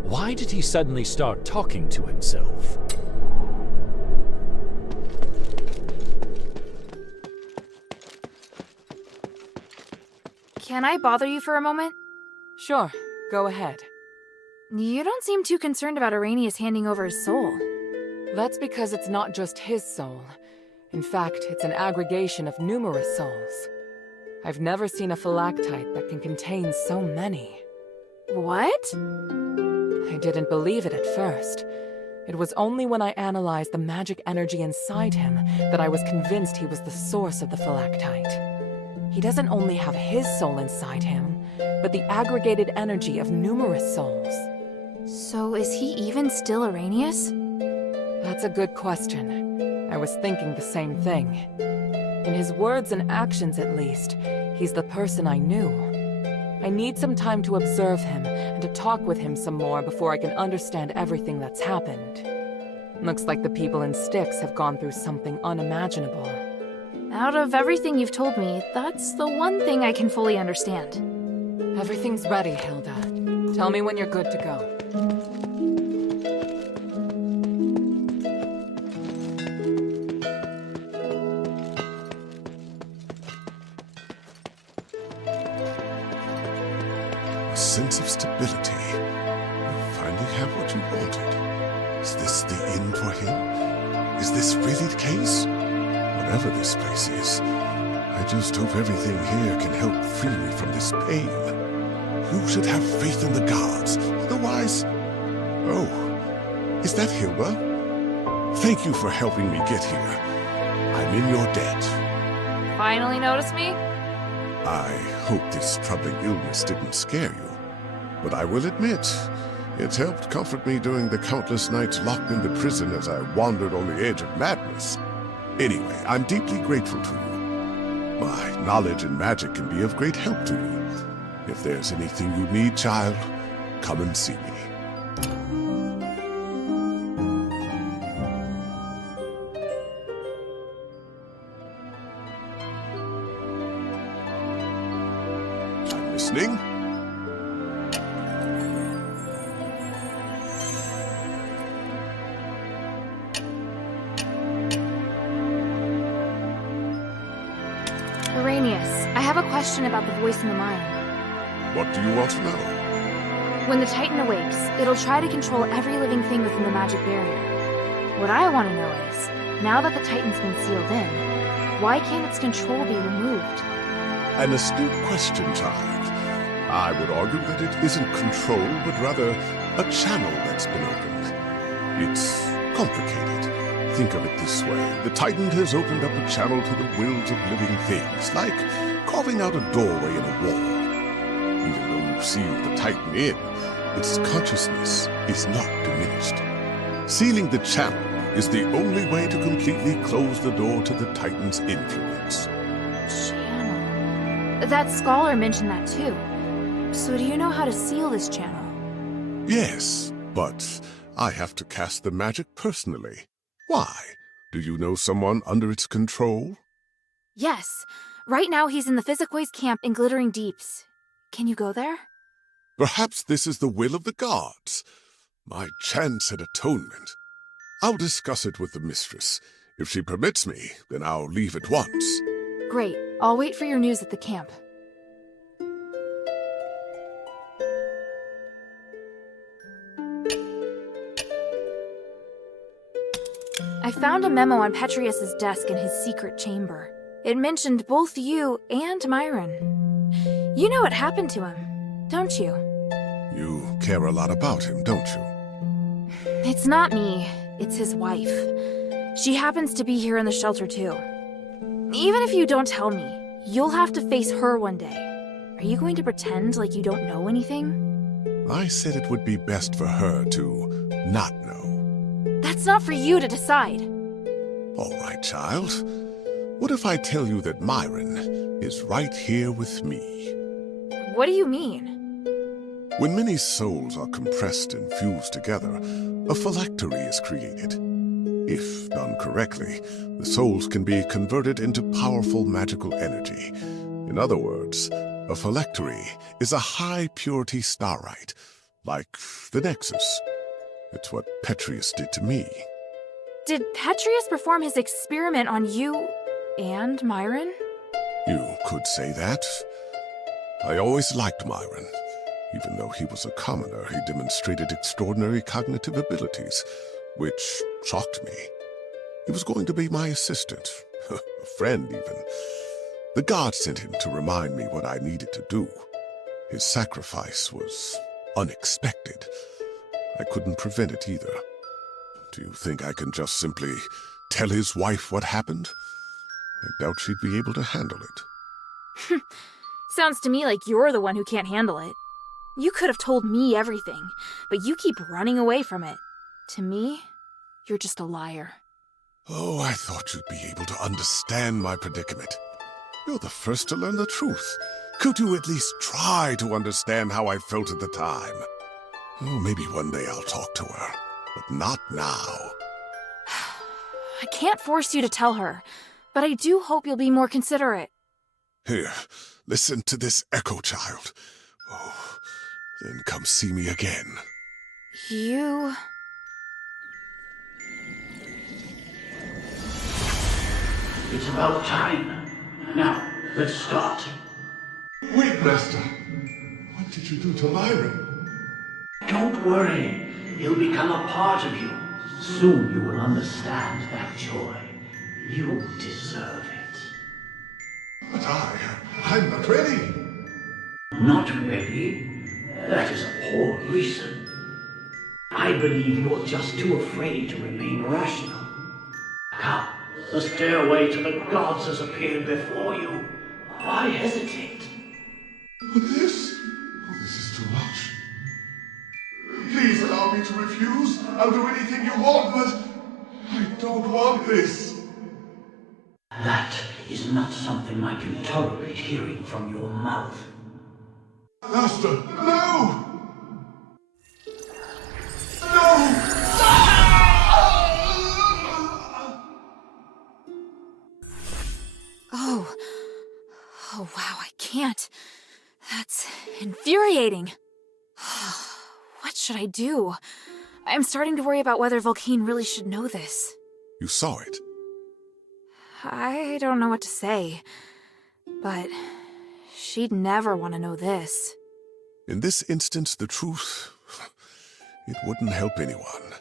Why did he suddenly start talking to himself? Can I bother you for a moment? Sure, go ahead. You don't seem too concerned about Irenaeus handing over his soul. That's because it's not just his soul. In fact, it's an aggregation of numerous souls. I've never seen a phylactite that can contain so many. What? I didn't believe it at first. It was only when I analyzed the magic energy inside him that I was convinced he was the source of the phylactite. He doesn't only have his soul inside him, but the aggregated energy of numerous souls. So is he even still Irenaeus? That's a good question. I was thinking the same thing. In his words and actions, at least, he's the person I knew. I need some time to observe him and to talk with him some more before I can understand everything that's happened. Looks like the people in Styx have gone through something unimaginable. Out of everything you've told me, that's the one thing I can fully understand. Everything's ready, Hilda. Tell me when you're good to go. A sense of stability. You finally have what you wanted. Is this the end for him? Is this really the case? Whatever this place is, I just hope everything here can help free me from this pain. You should have faith in the gods, otherwise... Oh, is that Hilda? Thank you for helping me get here. I'm in your debt. Finally notice me? I hope this troubling illness didn't scare you. But I will admit, it helped comfort me during the countless nights locked in the prison as I wandered on the edge of madness. Anyway, I'm deeply grateful to you. My knowledge in magic can be of great help to you. If there's anything you need, child, come and see me. I'm listening. I have a question about the voice in the mine. What do you want to know? When the Titan awakes, it'll try to control every living thing within the magic barrier. What I want to know is, now that the Titan's been sealed in, why can't its control be removed? An astute question, child. I would argue that it isn't control, but rather a channel that's been opened. It's complicated. Think of it this way. The Titan has opened up a channel to the wills of living things, like carving out a doorway in a wall. Even though you sealed the Titan in, its consciousness is not diminished. Sealing the channel is the only way to completely close the door to the Titan's influence. Channel. That scholar mentioned that too. So do you know how to seal this channel? Yes, but I have to cast the magic personally. Why? Do you know someone under its control? Yes. Right now he's in the Physicoids camp in Glittering Deeps. Can you go there? Perhaps this is the will of the gods. My chance at atonement. I'll discuss it with the mistress. If she permits me, then I'll leave at once. Great. I'll wait for your news at the camp. I found a memo on Petrius's desk in his secret chamber. It mentioned both you and Myron. You know what happened to him, don't you? You care a lot about him, don't you? It's not me. It's his wife. She happens to be here in the shelter, too. Even if you don't tell me, you'll have to face her one day. Are you going to pretend like you don't know anything? I said it would be best for her to not know. That's not for you to decide. All right, child. What if I tell you that Myron is right here with me? What do you mean? When many souls are compressed and fused together, a phylactery is created. If done correctly, the souls can be converted into powerful magical energy. In other words, a phylactery is a high-purity starite, like the Nexus. It's what Petrius did to me. Did Petrius perform his experiment on you and Myron? You could say that. I always liked Myron. Even though he was a commoner, he demonstrated extraordinary cognitive abilities, which shocked me. He was going to be my assistant, a friend even. The gods sent him to remind me what I needed to do. His sacrifice was unexpected. I couldn't prevent it either. Do you think I can just simply tell his wife what happened? I doubt she'd be able to handle it. Sounds to me like you're the one who can't handle it. You could have told me everything, but you keep running away from it. To me, you're just a liar. Oh, I thought you'd be able to understand my predicament. You're the first to learn the truth. Could you at least try to understand how I felt at the time? Oh, maybe one day I'll talk to her, but not now. I can't force you to tell her, but I do hope you'll be more considerate. Here, listen to this echo, child. Oh, then come see me again. You... It's about time. Now, let's start. Wait, Master. What did you do to Myron? Don't worry. He'll become a part of you, Soon you will understand that joy. You deserve it. But I'm not ready. Not ready? That is a poor reason. I believe you're just too afraid to remain rational. Come, the stairway to the gods has appeared before you. Why hesitate? But this is too much. Please allow me to refuse. I'll do anything you want, but I don't want this. That is not something I can tolerate hearing from your mouth. Master, no! No! Oh wow, I can't. That's infuriating. What should I do? I'm starting to worry about whether Vulcan really should know this. You saw it. I don't know what to say, but she'd never want to know this. In this instance, the truth, it wouldn't help anyone.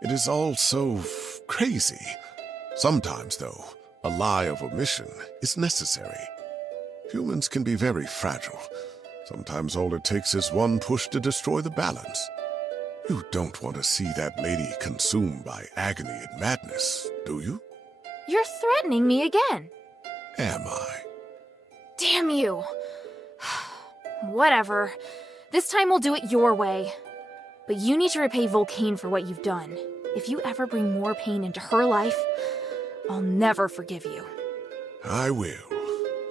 It is all so crazy. Sometimes, though, a lie of omission is necessary. Humans can be very fragile. Sometimes all it takes is one push to destroy the balance. You don't want to see that lady consumed by agony and madness, do you? You're threatening me again. Am I? Damn you. Whatever. This time we'll do it your way. But you need to repay Vulcan for what you've done. If you ever bring more pain into her life, I'll never forgive you. I will.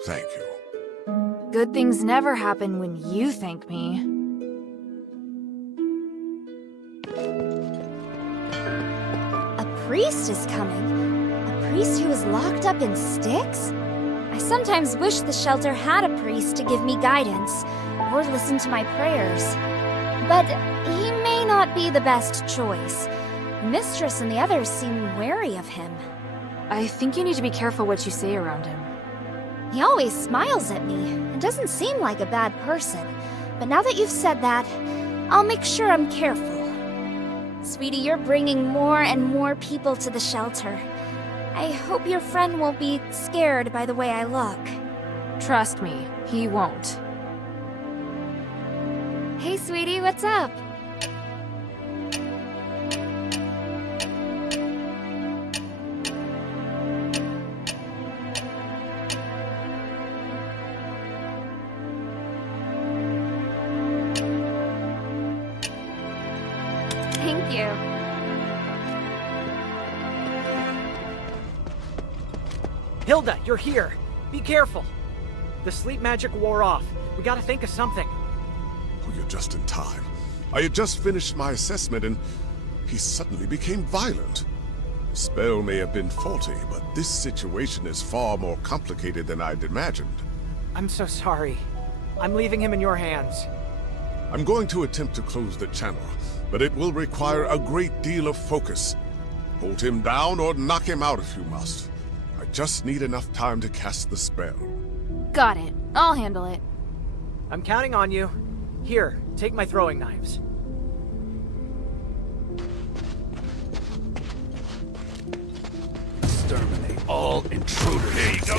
Thank you. Good things never happen when you thank me. A priest is coming? A priest who is locked up in sticks? I sometimes wish the shelter had a priest to give me guidance, or listen to my prayers. But he may not be the best choice. Mistress and the others seem wary of him. I think you need to be careful what you say around him. He always smiles at me and doesn't seem like a bad person. But now that you've said that, I'll make sure I'm careful. Sweetie, you're bringing more and more people to the shelter. I hope your friend won't be scared by the way I look. Trust me, he won't. Hey, sweetie, what's up? Thank you. Hilda, you're here. Be careful. The sleep magic wore off. We gotta think of something. Oh, you're just in time. I had just finished my assessment and he suddenly became violent. The spell may have been faulty, but this situation is far more complicated than I'd imagined. I'm so sorry. I'm leaving him in your hands. I'm going to attempt to close the channel, but it will require a great deal of focus. Hold him down or knock him out if you must. I just need enough time to cast the spell. Got it. I'll handle it. I'm counting on you. Here, take my throwing knives. Exterminate all intruders. There you go.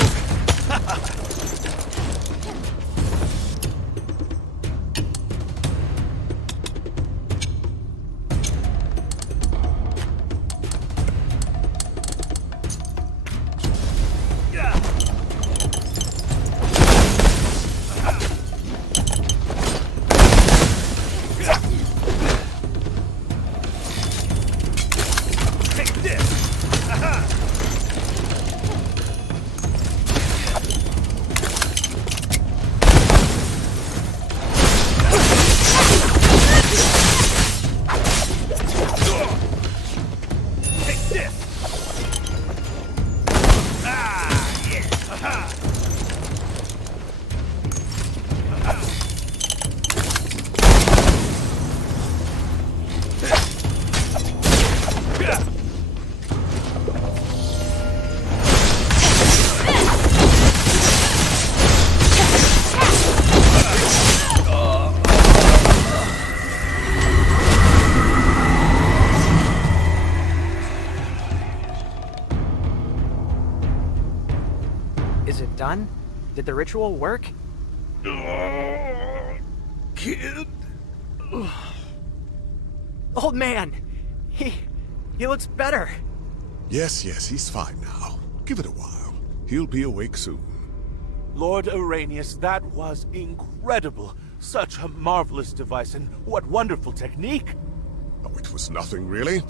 Did the ritual work? Kid. Old man! He looks better. Yes, he's fine now. Give it a while. He'll be awake soon. Lord Arrhenius, that was incredible. Such a marvelous device, and what wonderful technique. Oh, it was nothing, really.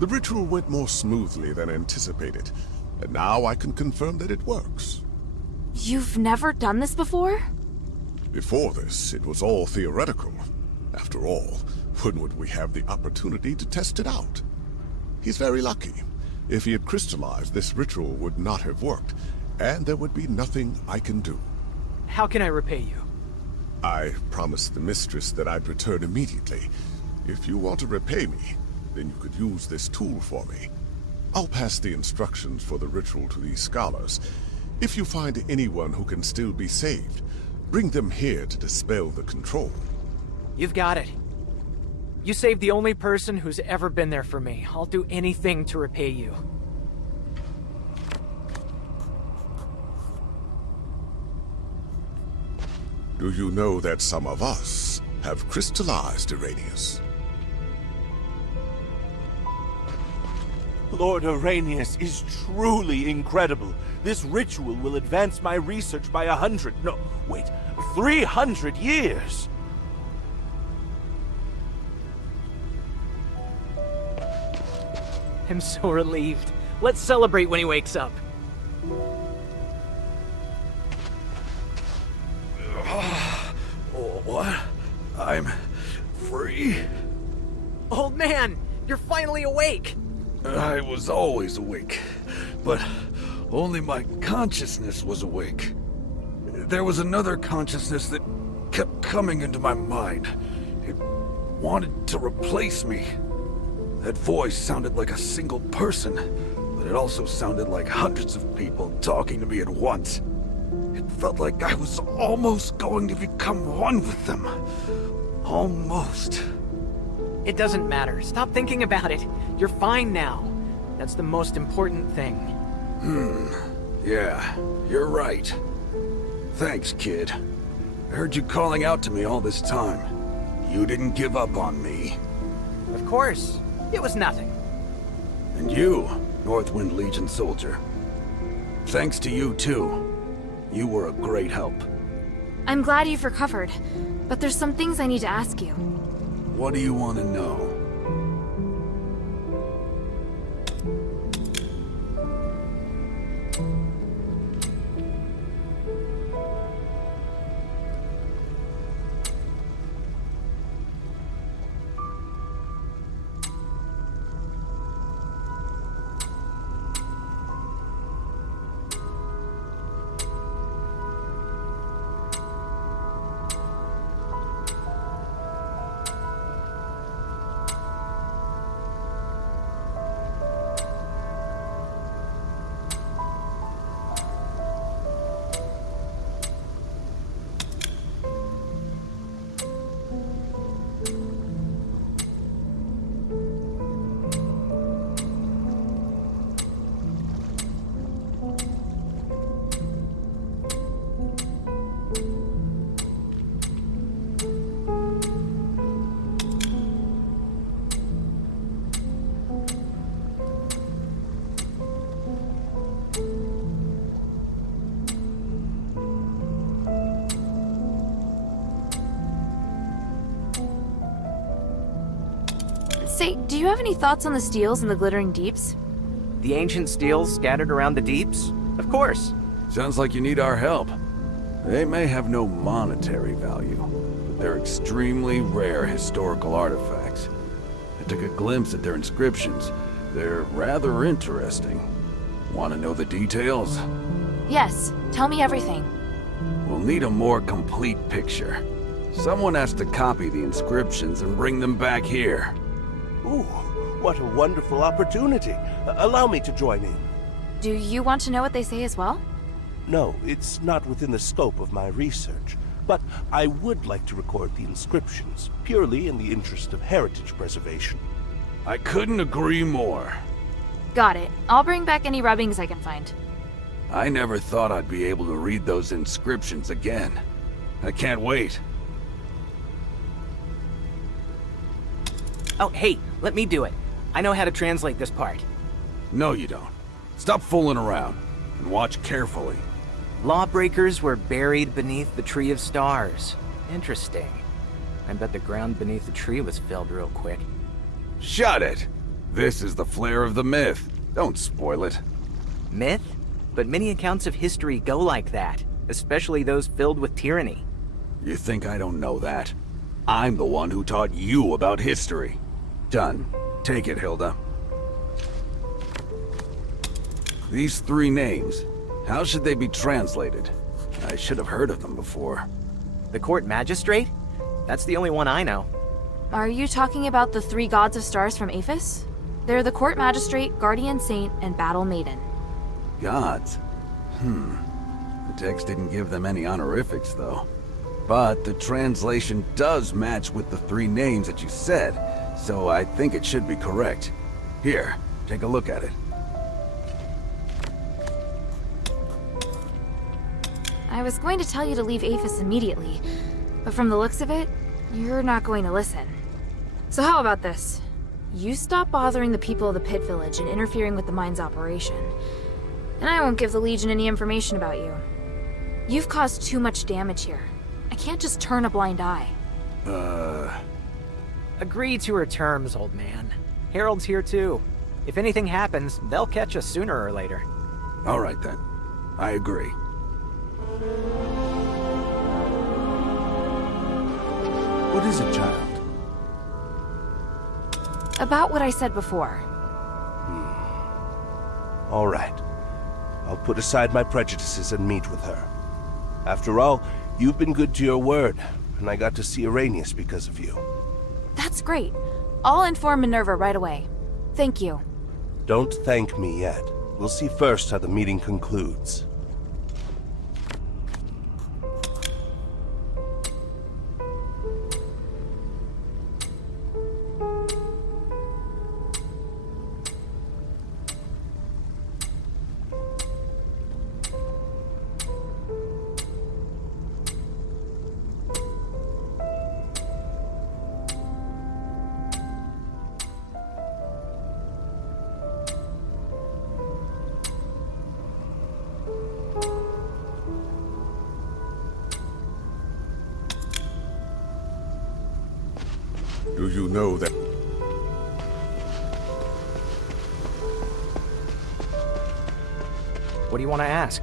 The ritual went more smoothly than anticipated, and now I can confirm that it works. You've never done this before? Before this, it was all theoretical. After all, when would we have the opportunity to test it out? He's very lucky. If he had crystallized, this ritual would not have worked, and there would be nothing I can do. How can I repay you? I promised the mistress that I'd return immediately. If you want to repay me, then you could use this tool for me. I'll pass the instructions for the ritual to these scholars. If you find anyone who can still be saved, bring them here to dispel the control. You've got it. You saved the only person who's ever been there for me. I'll do anything to repay you. Do you know that some of us have crystallized Arrhenius? Lord Arrhenius is truly incredible. This ritual will advance my research by 300 years. I'm so relieved. Let's celebrate when he wakes up. What? I'm free? Old man, you're finally awake! I was always awake, but only my consciousness was awake. There was another consciousness that kept coming into my mind. It wanted to replace me. That voice sounded like a single person, but it also sounded like hundreds of people talking to me at once. It felt like I was almost going to become one with them. Almost. It doesn't matter. Stop thinking about it. You're fine now. That's the most important thing. Yeah, you're right. Thanks, kid. I heard you calling out to me all this time. You didn't give up on me. Of course. It was nothing. And you, Northwind Legion soldier. Thanks to you, too. You were a great help. I'm glad you've recovered, but there's some things I need to ask you. What do you want to know? Say, do you have any thoughts on the steels in the glittering deeps? The ancient steels scattered around the deeps? Of course. Sounds like you need our help. They may have no monetary value, but they're extremely rare historical artifacts. I took a glimpse at their inscriptions. They're rather interesting. Want to know the details? Yes, tell me everything. We'll need a more complete picture. Someone has to copy the inscriptions and bring them back here. Ooh, what a wonderful opportunity. Allow me to join in. Do you want to know what they say as well? No, it's not within the scope of my research, but I would like to record the inscriptions, purely in the interest of heritage preservation. I couldn't agree more. Got it. I'll bring back any rubbings I can find. I never thought I'd be able to read those inscriptions again. I can't wait. Oh, hey, let me do it. I know how to translate this part. No, you don't. Stop fooling around, and watch carefully. Lawbreakers were buried beneath the Tree of Stars. Interesting. I bet the ground beneath the tree was filled real quick. Shut it! This is the flair of the myth. Don't spoil it. Myth? But many accounts of history go like that, especially those filled with tyranny. You think I don't know that? I'm the one who taught you about history. Done. Take it, Hilda. These 3 names, how should they be translated? I should have heard of them before. The court magistrate? That's the only one I know. Are you talking about the 3 gods of stars from Aphis? They're the court magistrate, guardian saint, and battle maiden. Gods? The text didn't give them any honorifics, though. But the translation does match with the 3 names that you said, so I think it should be correct. Here, take a look at it. I was going to tell you to leave Aphis immediately, but from the looks of it, you're not going to listen. So how about this? You stop bothering the people of the Pit Village and interfering with the mine's operation, and I won't give the Legion any information about you. You've caused too much damage here. I can't just turn a blind eye. Agree to her terms, old man. Harold's here too. If anything happens, they'll catch us sooner or later. All right then. I agree. What is it, child? About what I said before. All right. I'll put aside my prejudices and meet with her. After all, you've been good to your word, and I got to see Arrhenius because of you. That's great. I'll inform Minerva right away. Thank you. Don't thank me yet. We'll see first how the meeting concludes. Do you know that? What do you want to ask?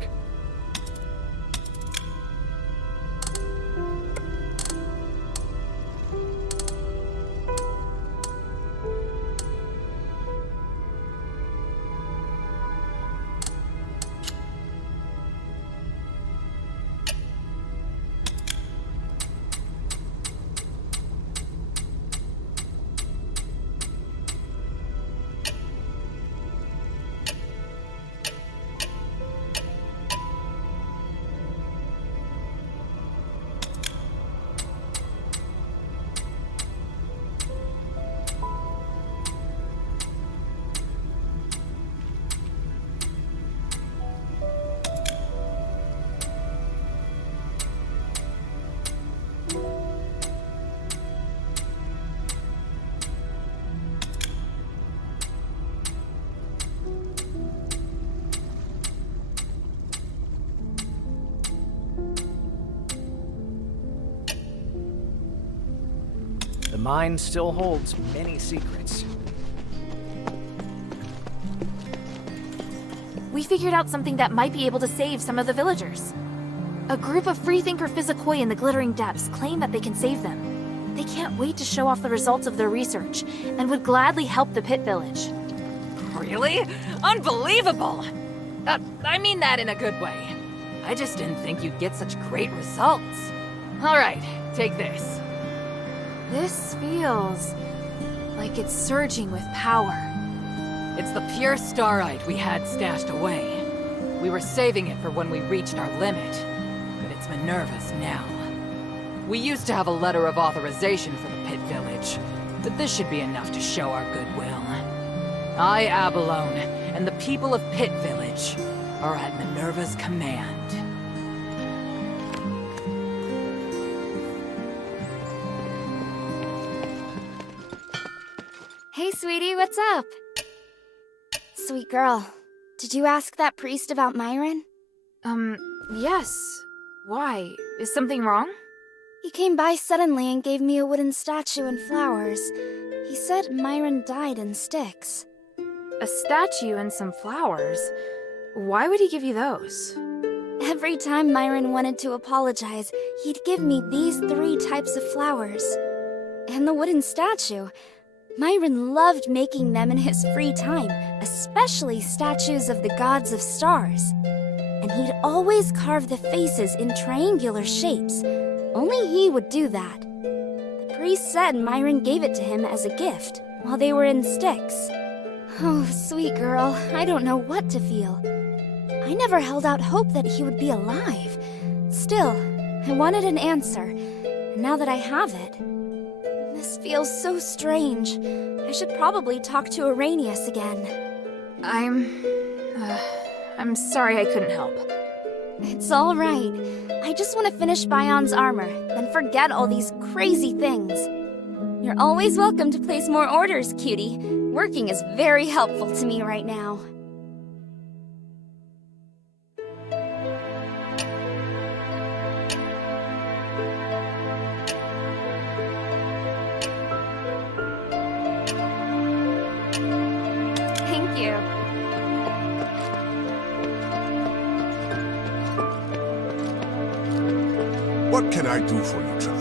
The mine still holds many secrets. We figured out something that might be able to save some of the villagers. A group of freethinker Physicoi in the Glittering Depths claim that they can save them. They can't wait to show off the results of their research, and would gladly help the Pit Village. Really? Unbelievable! I mean that in a good way. I just didn't think you'd get such great results. All right, take this. This feels like it's surging with power. It's the pure starite we had stashed away. We were saving it for when we reached our limit, but it's Minerva's now. We used to have a letter of authorization for the Pit Village, but this should be enough to show our goodwill. I, Abalone, and the people of Pit Village are at Minerva's command. Hey, sweetie, what's up? Sweet girl, did you ask that priest about Myron? Yes. Why? Is something wrong? He came by suddenly and gave me a wooden statue and flowers. He said Myron died in sticks. A statue and some flowers? Why would he give you those? Every time Myron wanted to apologize, he'd give me these 3 types of flowers. And the wooden statue. Myron loved making them in his free time, especially statues of the gods of stars. And he'd always carve the faces in triangular shapes. Only he would do that. The priest said Myron gave it to him as a gift while they were in sticks. Oh, sweet girl, I don't know what to feel. I never held out hope that he would be alive. Still, I wanted an answer, and now that I have it, this feels so strange. I should probably talk to Arrhenius again. I'm sorry I couldn't help. It's all right. I just want to finish Bion's armor, then forget all these crazy things. You're always welcome to place more orders, cutie. Working is very helpful to me right now. Thank you. What can I do for you, child?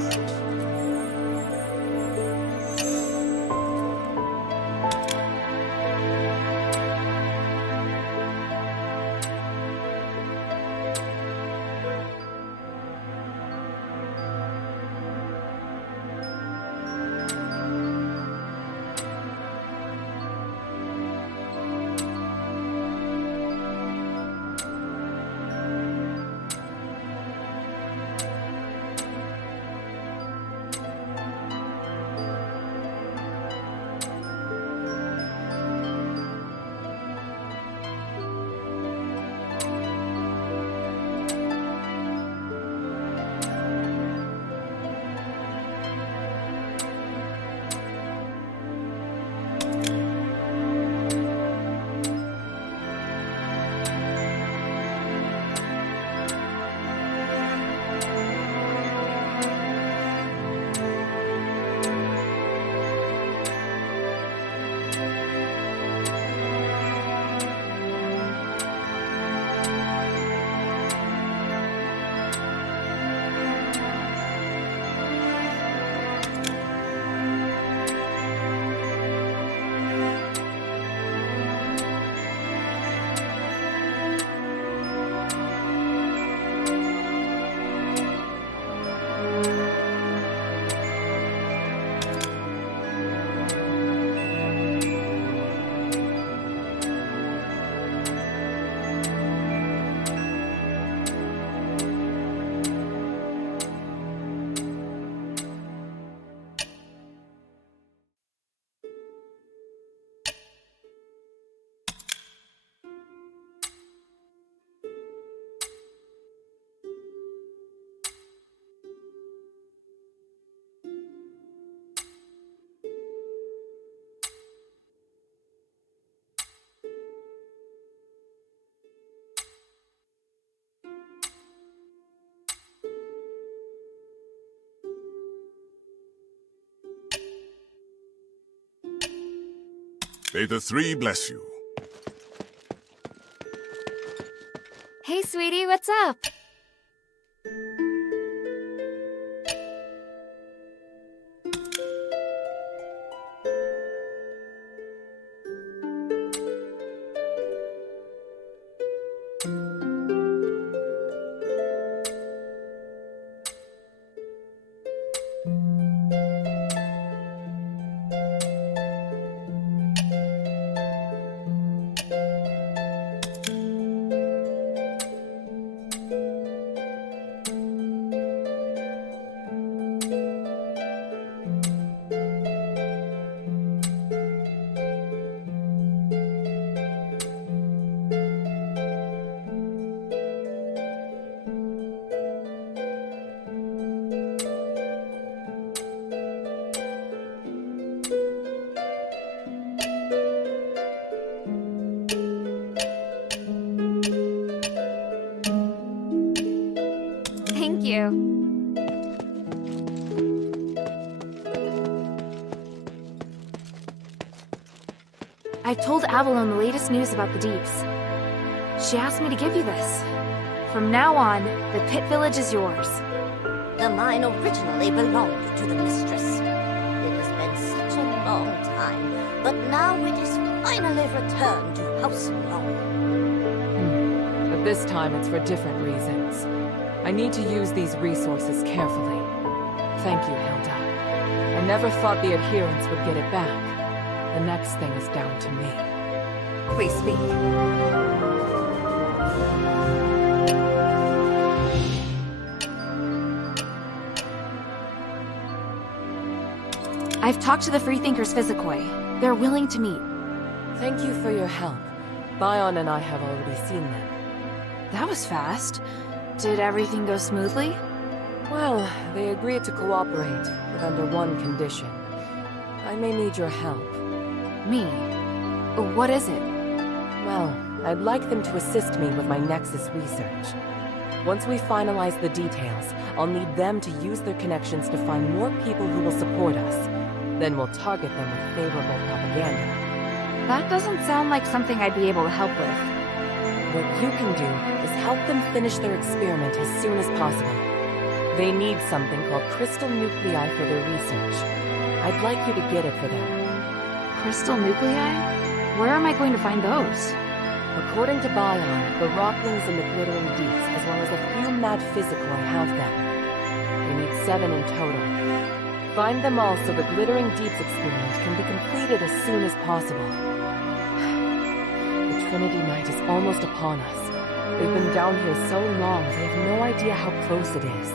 May the 3 bless you. Hey, sweetie, what's up? I told Avalon the latest news about the Deeps. She asked me to give you this. From now on, the Pit Village is yours. The mine originally belonged to the mistress. It has been such a long time, but now it is finally returned to House Long. But this time it's for different reasons. I need to use these resources carefully. Thank you, Hilda. I never thought the adherents would get it back. The next thing is down to me. Please speak. I've talked to the Freethinkers Physicoi. They're willing to meet. Thank you for your help. Bion and I have already seen them. That was fast. Did everything go smoothly? Well, they agreed to cooperate, but under one condition. I may need your help. Me? What is it? Well, I'd like them to assist me with my Nexus research. Once we finalize the details, I'll need them to use their connections to find more people who will support us. Then we'll target them with favorable propaganda. That doesn't sound like something I'd be able to help with. What you can do is help them finish their experiment as soon as possible. They need something called crystal nuclei for their research. I'd like you to get it for them. Crystal nuclei? Where am I going to find those? According to Bion, the Rocklings and the Glittering Deeps, as well as a few mad Physicoi, have them. They need 7 in total. Find them all so the Glittering Deeps experiment can be completed as soon as possible. The Trinity Night is almost upon us. They've been down here so long, they have no idea how close it is.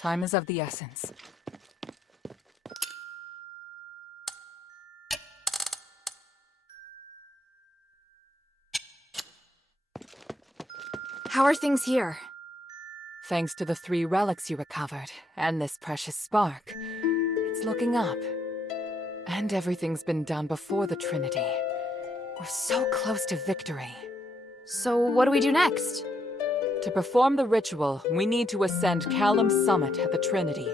Time is of the essence. How are things here? Thanks to the 3 relics you recovered, and this precious spark, it's looking up. And everything's been done before the Trinity. We're so close to victory. So what do we do next? To perform the ritual, we need to ascend Callum's summit at the Trinity.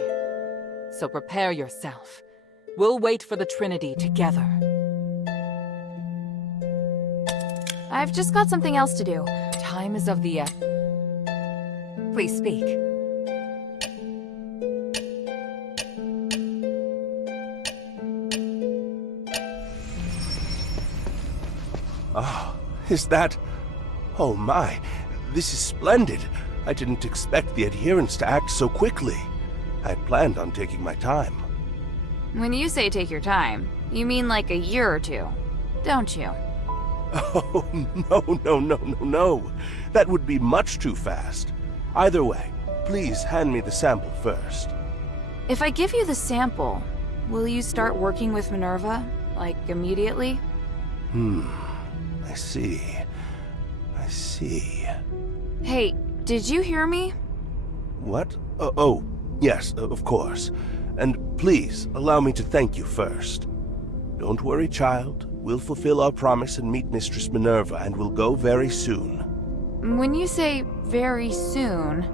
So prepare yourself. We'll wait for the Trinity together. I've just got something else to do. Time is of the essence. Please speak. Ah, is that... Oh my, this is splendid. I didn't expect the adherents to act so quickly. I had planned on taking my time. When you say take your time, you mean like a year or two, don't you? Oh, no. That would be much too fast. Either way, please hand me the sample first. If I give you the sample, will you start working with Minerva, like immediately? I see. Hey, did you hear me? What? Oh, yes, of course. And please, allow me to thank you first. Don't worry, child. We'll fulfill our promise and meet Mistress Minerva, and we'll go very soon. When you say very soon...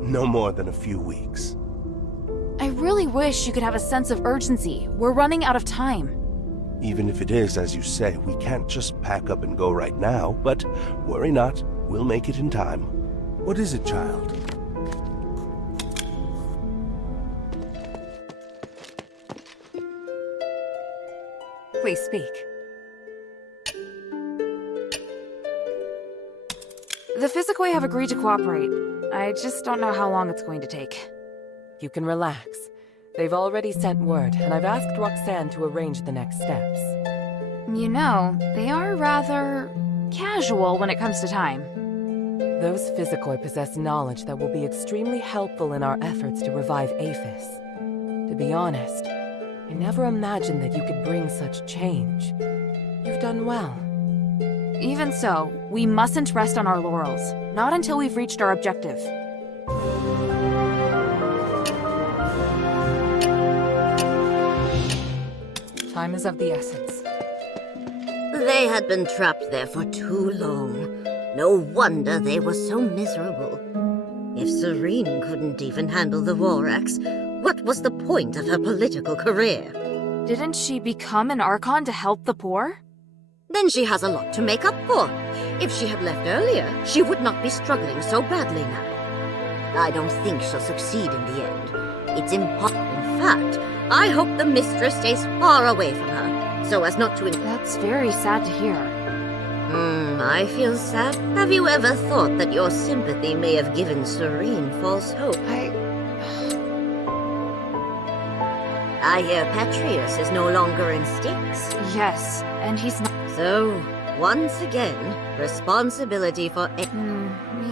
No more than a few weeks. I really wish you could have a sense of urgency. We're running out of time. Even if it is, as you say, we can't just pack up and go right now, but worry not, we'll make it in time. What is it, child? Please speak. The Physicoi have agreed to cooperate. I just don't know how long it's going to take. You can relax. They've already sent word, and I've asked Roxanne to arrange the next steps. You know, they are rather casual when it comes to time. Those Physicoi possess knowledge that will be extremely helpful in our efforts to revive Aphis. To be honest, I never imagined that you could bring such change. You've done well. Even so, we mustn't rest on our laurels. Not until we've reached our objective. Time Time is of the essence. They had been trapped there for too long. No wonder they were so miserable. If Serene couldn't even handle the Vorax, what was the point of her political career? Didn't she become an Archon to help the poor? Then she has a lot to make up for. If she had left earlier, she would not be struggling so badly now. I don't think she'll succeed in the end. It's impossible. In fact, I hope the mistress stays far away from her, so as not to... That's very sad to hear. I feel sad. Have you ever thought that your sympathy may have given Serene false hope? I hear Petrius is no longer in Styx. Yes, and he's not... So, once again, responsibility for...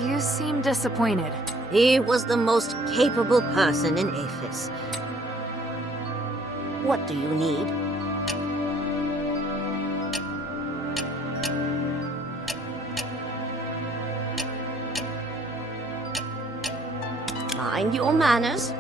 You seem disappointed. He was the most capable person in Aphis. What do you need? Mind your manners.